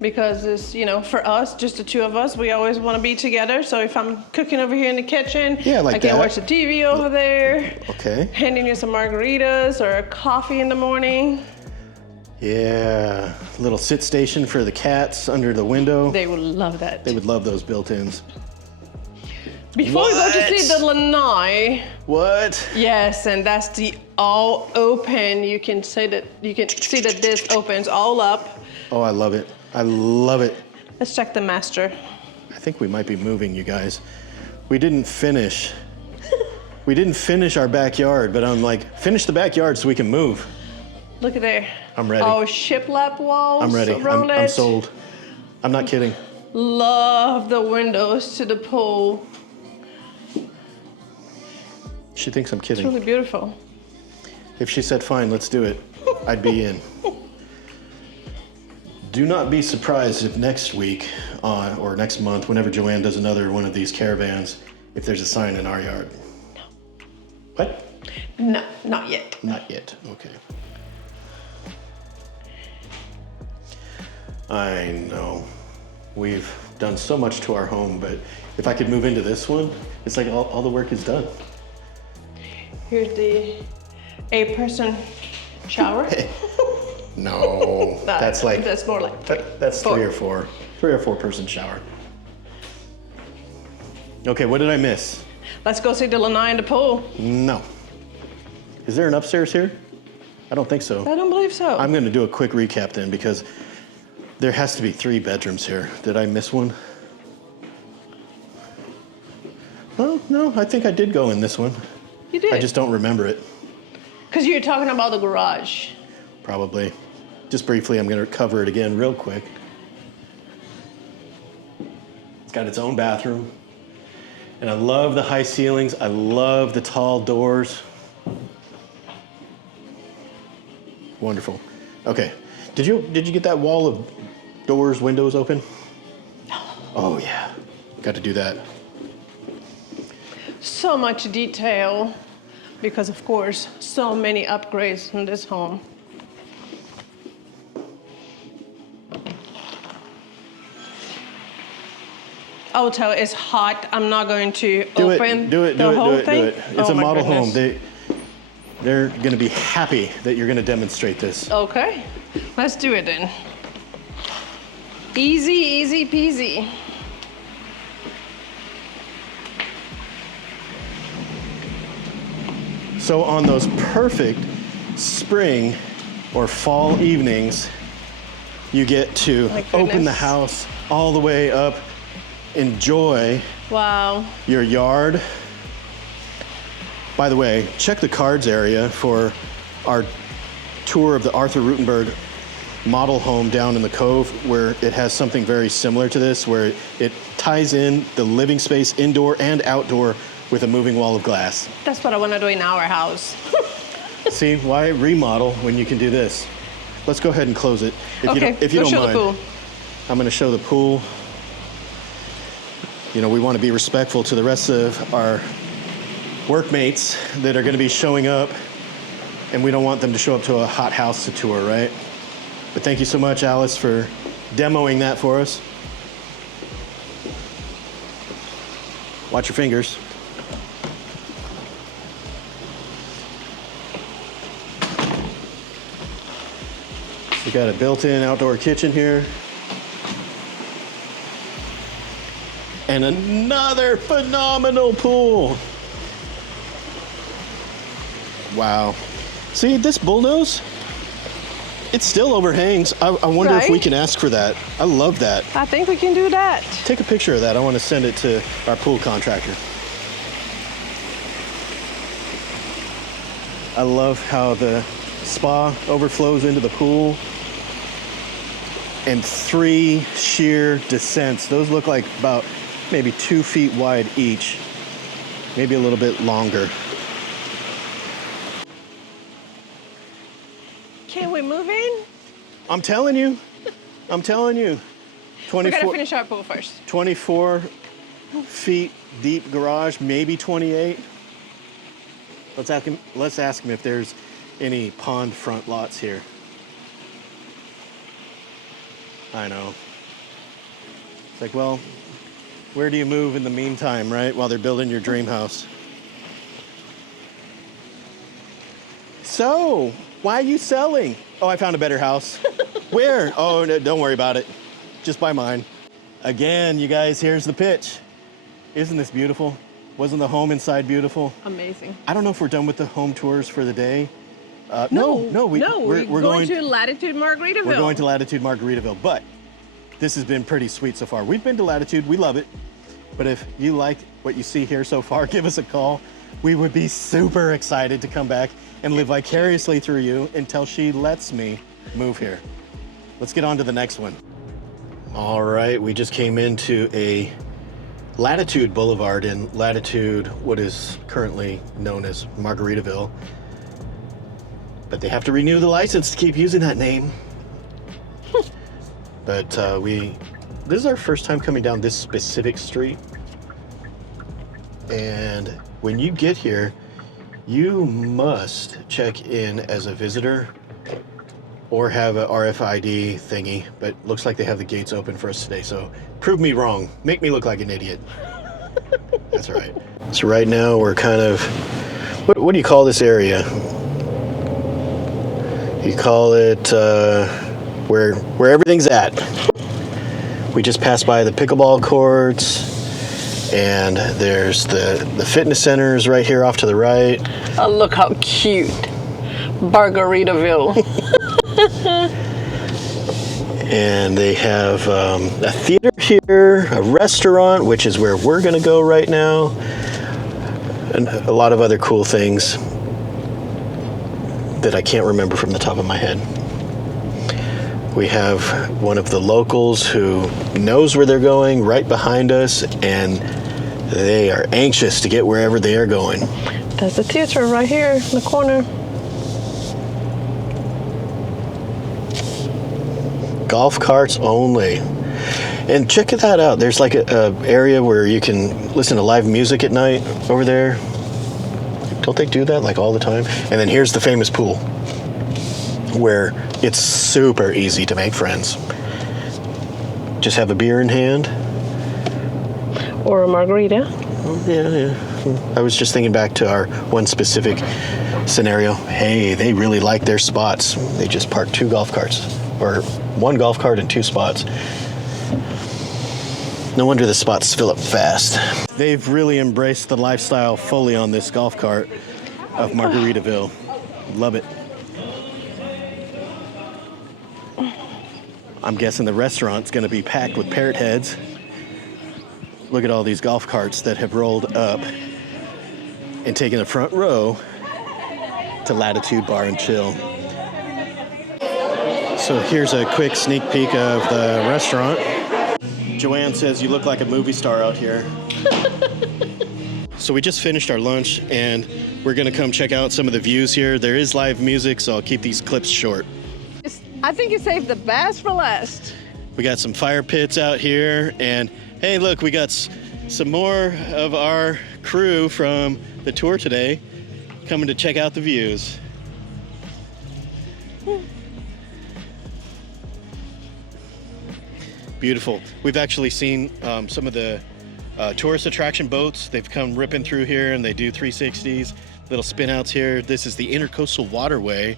because it's, you know, for us, just the two of us, we always want to be together. So if I'm cooking over here in the kitchen, Yeah, like I can that. watch the TV over there, Okay. handing you some margaritas or a coffee in the morning. Yeah, little sit station for the cats under the window. They would love that. They would love those built-ins. Before we go to What? see the lanai, What? yes, and that's the all open. You can see that this opens all up. Oh, I love it. I love it. Let's check the master. I think we might be moving, you guys. We didn't finish. We didn't finish our backyard, but I'm like, finish the backyard so we can move. Look at there. I'm ready. Oh, shiplap walls. I'm ready. around I'm it. sold. I'm not kidding. Love the windows to the pool. She thinks I'm It's kidding. really beautiful. If she said, fine, let's do it, I'd be in. Do not be surprised if next week or next month, whenever Joann does another one of these caravans, if there's a sign in our yard. No. What? No, not yet. Not yet. Okay. I know. We've done so much to our home, but if I could move into this one, it's like all the work is done. Here's the 8-person shower. No, that's like That's more like that's four. 3 or 4 person shower. Okay, what did I miss? Let's go see the lanai in the pool. No. Is there an upstairs here? I don't think so. I don't believe so. I'm going to do a quick recap then because there has to be 3 bedrooms here. Did I miss one? Well, no, I think I did go in this one. You did. I just don't remember it. Because you're talking about the garage. Probably. Just briefly, I'm going to cover it again real quick. It's got its own bathroom. And I love the high ceilings. I love the tall doors. Wonderful. Okay. Did you get that wall of doors, windows open? No. Oh yeah. Got to do that. So much detail because, of course, so many upgrades in this home. I will tell you, it's hot. I'm not going to open the whole thing. It's Oh a my model home. goodness. They're going to be happy that you're going to demonstrate this. Okay, let's do it then. Easy, easy peasy. So on those perfect spring or fall evenings, you get to My open the goodness. house all the way up, enjoy Wow. your yard. By the way, check the cards area for our tour of the Arthur Rutenberg model home down in the Cove, where it has something very similar to this, where it ties in the living space indoor and outdoor with a moving wall of glass. That's what I want to do in our house. See, why remodel when you can do this? Let's go ahead and close it. If Okay, you go don't show mind. the pool. I'm going to show the pool. you know, we want to be respectful to the rest of our workmates that are going to be showing up, and we don't want them to show up to a hot house to tour, right? But thank you so much, Alice, for demoing that for us. Watch your fingers. We got a built-in outdoor kitchen here. And another phenomenal pool. Wow. See, this bullnose, it still overhangs. I wonder if we Right? can ask for that. I love that. I think we can do that. Take a picture of that. I want to send it to our pool contractor. I love how the spa overflows into the pool. And 3 sheer descents. Those look like about maybe 2 feet wide each. Maybe a little bit longer. Can we move in? I'm telling you. I'm telling you. We gotta 24, finish our pool first. 24 feet deep garage, maybe 28. Let's ask him if there's any pond front lots here. I know. It's like, well, where do you move in the meantime, right? While they're building your dream house. So, why are you selling? Oh, I found a better house. Where? Oh, no, don't worry about it. Just buy mine. Again, you guys, here's the pitch. Isn't this beautiful? Wasn't the home inside beautiful? Amazing. I don't know if we're done with the home tours for the day. We're going to Latitude Margaritaville. We're going to Latitude Margaritaville, but this has been pretty sweet so far. We've been to Latitude, we love it. But if you like what you see here so far, give us a call. We would be super excited to come back and live vicariously through you until she lets me move here. Let's get on to the next one. All right, we just came into a Latitude Boulevard in Latitude, what is currently known as Margaritaville. But they have to renew the license to keep using that name. But this is our first time coming down this specific street. And when you get here, you must check in as a visitor or have a RFID thingy, but looks like they have the gates open for us today. So prove me wrong, make me look like an idiot. That's right. So right now we're kind of, what do you call this area? You call it where everything's at. We just passed by the pickleball courts, and there's the fitness centers right here off to the right. Oh, look how cute. Margaritaville. And they have a theater here, a restaurant, which is where we're gonna go right now, and a lot of other cool things that I can't remember from the top of my head. We have one of the locals who knows where they're going right behind us, and they are anxious to get wherever they are going. There's the theater right here in the corner. Golf carts only. And check that out. There's like a area where you can listen to live music at night over there. Don't they do that like all the time? And then here's the famous pool where it's super easy to make friends. Just have a beer in hand. Or a margarita. Yeah. I was just thinking back to our one specific scenario. Hey, they really like their spots. They just parked 2 golf carts, or 1 golf cart and 2 spots. No wonder the spots fill up fast. They've really embraced the lifestyle fully on this golf cart of Margaritaville. Love it. I'm guessing the restaurant's gonna be packed with parrot heads. Look at all these golf carts that have rolled up and taken a front row to Latitude Bar and Chill. So here's a quick sneak peek of the restaurant. Joann says you look like a movie star out here. So we just finished our lunch and we're gonna come check out some of the views here. There is live music, so I'll keep these clips short. I think you saved the best for last. We got some fire pits out here, and hey, look, we got some more of our crew from the tour today coming to check out the views. Beautiful. We've actually seen some of the tourist attraction boats. They've come ripping through here and they do 360s, little spin outs here. This is the Intercoastal Waterway.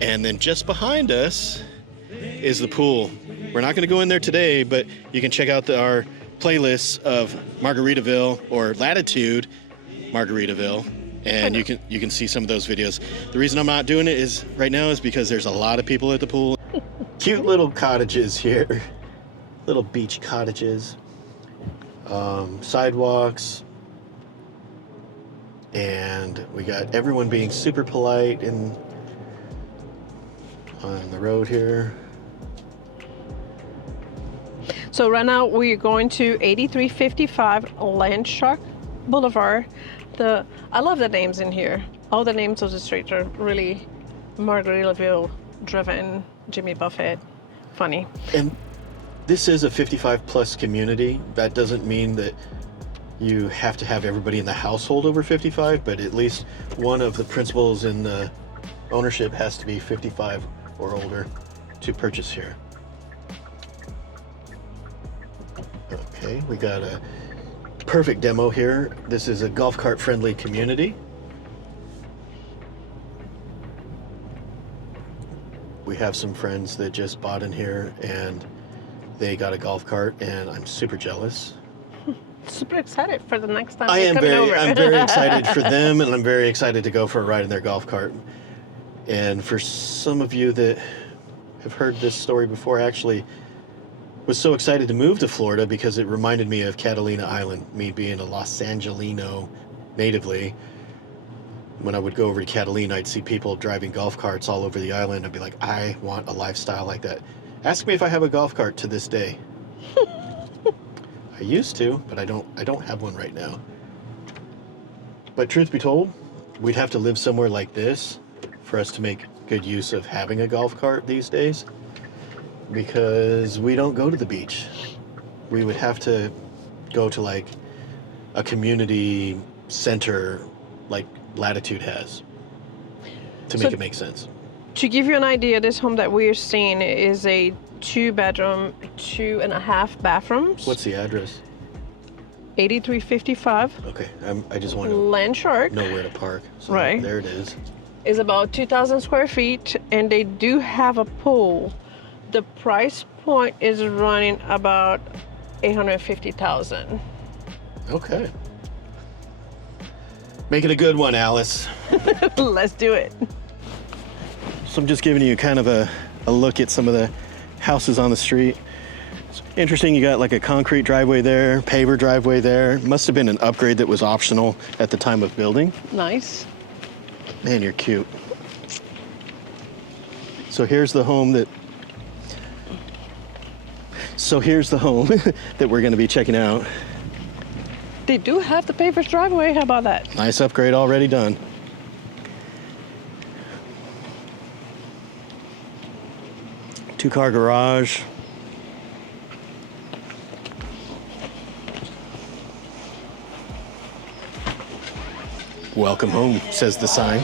And then just behind us is the pool. We're not going to go in there today, but you can check out our playlists of Margaritaville or Latitude Margaritaville, and you can see some of those videos. The reason I'm not doing it is right now is because there's a lot of people at the pool. Cute little cottages here, little beach cottages, sidewalks, and we got everyone being super polite and on the road here. So right now we're going to 8355 Landshark Boulevard. I love the names in here. All the names of the streets are really Margaritaville driven, Jimmy Buffett, funny. And this is a 55 plus community. That doesn't mean that you have to have everybody in the household over 55, but at least one of the principals in the ownership has to be 55 or older to purchase here. Okay, we got a perfect demo here. This is a golf cart friendly community. We have some friends that just bought in here and they got a golf cart, and I'm super jealous. Super excited for the next time I'm over. very excited for them, and I'm very excited to go for a ride in their golf cart. And for some of you that have heard this story before, I actually was so excited to move to Florida because it reminded me of Catalina Island, me being a Los Angelino natively. When I would go over to Catalina, I'd see people driving golf carts all over the island. I'd be like, I want a lifestyle like that. Ask me if I have a golf cart to this day. I used to, but I don't have one right now. But truth be told, we'd have to live somewhere like this for us to make good use of having a golf cart these days, because we don't go to the beach. We would have to go to like a community center like Latitude has to make it make sense. To give you an idea, this home that we're seeing is a 2-bedroom, 2.5 bathrooms. What's the address? 8355 Okay, I just want to Landshark. know where to park. So Right. there it is. Is about 2,000 square feet, and they do have a pool. The price point is running about $850,000. Okay. Make it a good one, Alice. Let's do it. So I'm just giving you kind of a look at some of the houses on the street. It's interesting, you got like a concrete driveway there, paver driveway there. Must have been an upgrade that was optional at the time of building. Nice. Man, you're cute. So here's the home that we're going to be checking out. They do have the paver's driveway. How about that? Nice upgrade already done. Two-car garage. Welcome home, says the sign.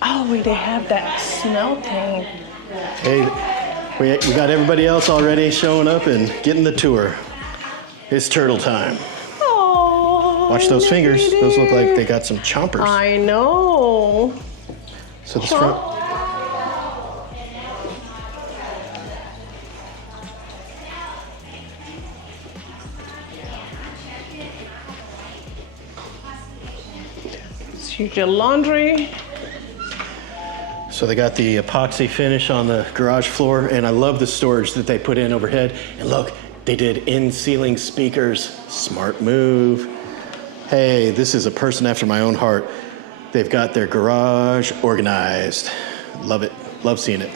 Oh, wait, they have that smell thing. Hey, we got everybody else already showing up and getting the tour. It's turtle time. Oh, Watch those fingers. Those look like they got some chompers. I know. So this front. Here's your laundry. So they got the epoxy finish on the garage floor, and I love the storage that they put in overhead. And look, they did in-ceiling speakers. Smart move. Hey, this is a person after my own heart. They've got their garage organized. Love it. Love seeing it.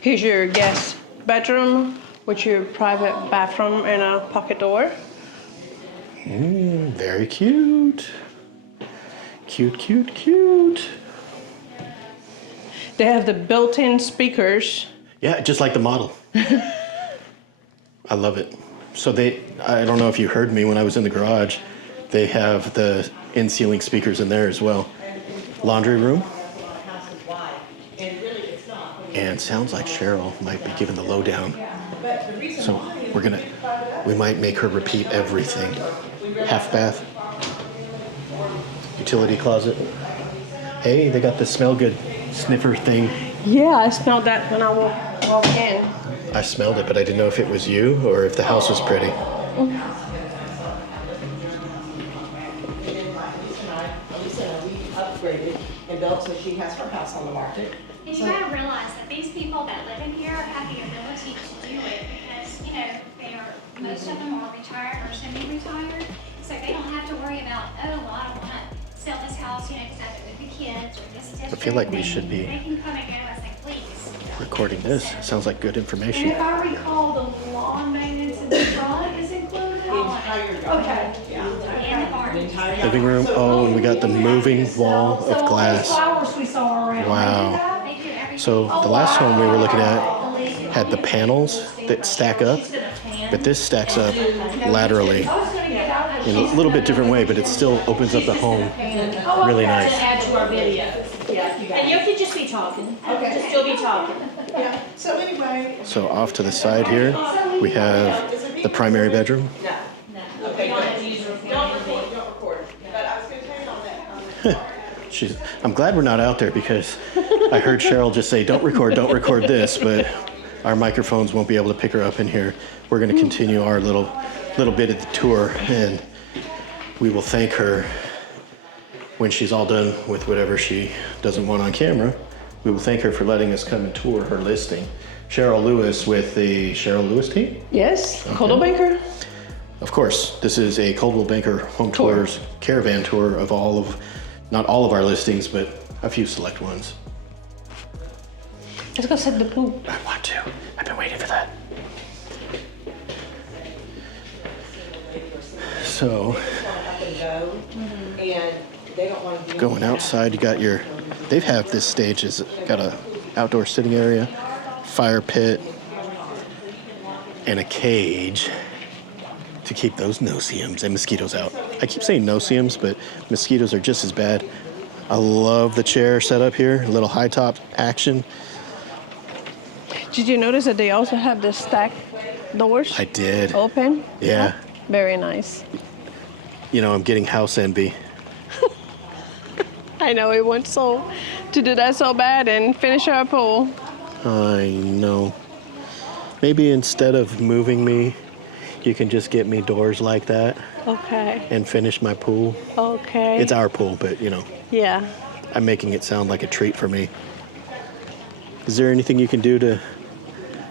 Here's your guest bedroom with your private bathroom and a pocket door. Very cute. Cute, cute, cute. They have the built-in speakers. Yeah, just like the model. I love it. So I don't know if you heard me when I was in the garage, they have the in-ceiling speakers in there as well. Laundry room. And sounds like Cheryl might be giving the lowdown. So we might make her repeat everything. Half bath. Utility closet. Hey, they got the smell good sniffer thing. Yeah, I smelled that when I walked in. I smelled it, but I didn't know if it was you or if the house was pretty. Upgraded and built, so she has her house on the market. And you gotta realize that these people that live in here have the ability to do it because, you know, most of them are retired or semi-retired, so they don't have to worry about, oh, well, I don't wanna sell this house, you know, because I have to move the kids or this. I feel like we should be They can come and go as they please. recording this. Sounds like good And information. if I recall, the lawn maintenance in the front is included? The entire yard. Okay. And the barn. Living room. Oh, and we got the moving wall So of glass. those flowers we saw around. Wow. They do everything. So the last home we were looking at had the panels that stack up, but this stacks up laterally in a little bit different way, but it still opens up the home really nice. Add to our videos. Yeah, you got And you can just be talking. Just still be talking. Yeah, so anyway. So off to the side here, we have the primary bedroom. Okay, don't record. But I was gonna tell you on that. I'm glad we're not out there because I heard Cheryl just say, don't record this, but our microphones won't be able to pick her up in here. We're going to continue our little bit of the tour, and we will thank her when she's all done with whatever she doesn't want on camera. We will thank her for letting us come and tour her listing. Cheryl Lewis with the Cheryl Lewis team? Yes, Coldwell Banker. Of course, this is a Coldwell Banker Home Tours caravan tour of not all of our listings, but a few select ones. Let's go set the pool. I want to. I've been waiting for that. So, going outside, you got they have this stage has got a outdoor sitting area, fire pit, and a cage to keep those no-see-ums and mosquitoes out. I keep saying no-see-ums, but mosquitoes are just as bad. I love the chair setup here, a little high top action. Did you notice that they also have the stack doors? I did. Open? Yeah. Very nice. You know, I'm getting house envy. I know, we want to do that so bad and finish our pool. I know. Maybe instead of moving me, you can just get me doors like that. Okay. And finish my pool. Okay. It's our pool, but you know. Yeah. I'm making it sound like a treat for me. Is there anything you can do to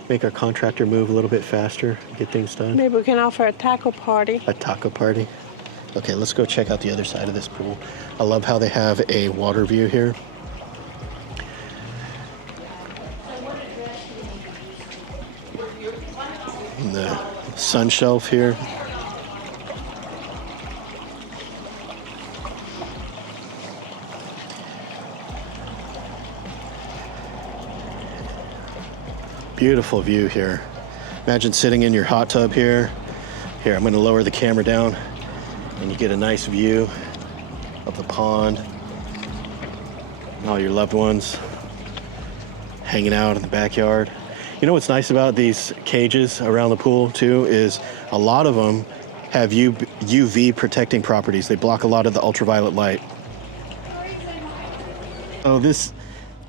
make our contractor move a little bit faster, get things done? Maybe we can offer a taco party. A taco party? Okay, let's go check out the other side of this pool. I love how they have a water view here. And the sun shelf here. Beautiful view here. Imagine sitting in your hot tub here. Here, I'm going to lower the camera down and you get a nice view of the pond and all your loved ones hanging out in the backyard. You know what's nice about these cages around the pool too is a lot of them have UV protecting properties. They block a lot of the ultraviolet light. So this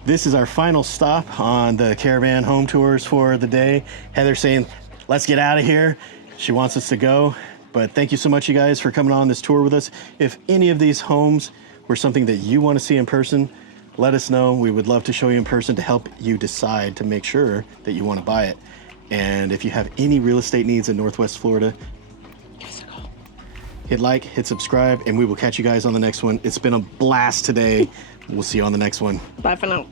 is our final stop on the Caravan home tours for the day. Heather's saying, let's get out of here. She wants us to go. But thank you so much, you guys, for coming on this tour with us. If any of these homes were something that you want to see in person, let us know. We would love to show you in person to help you decide to make sure that you want to buy it. And if you have any real estate needs in Northwest Florida, give us a call. Hit like, hit subscribe, and we will catch you guys on the next one. It's been a blast today. We'll see you on the next one. Bye for now.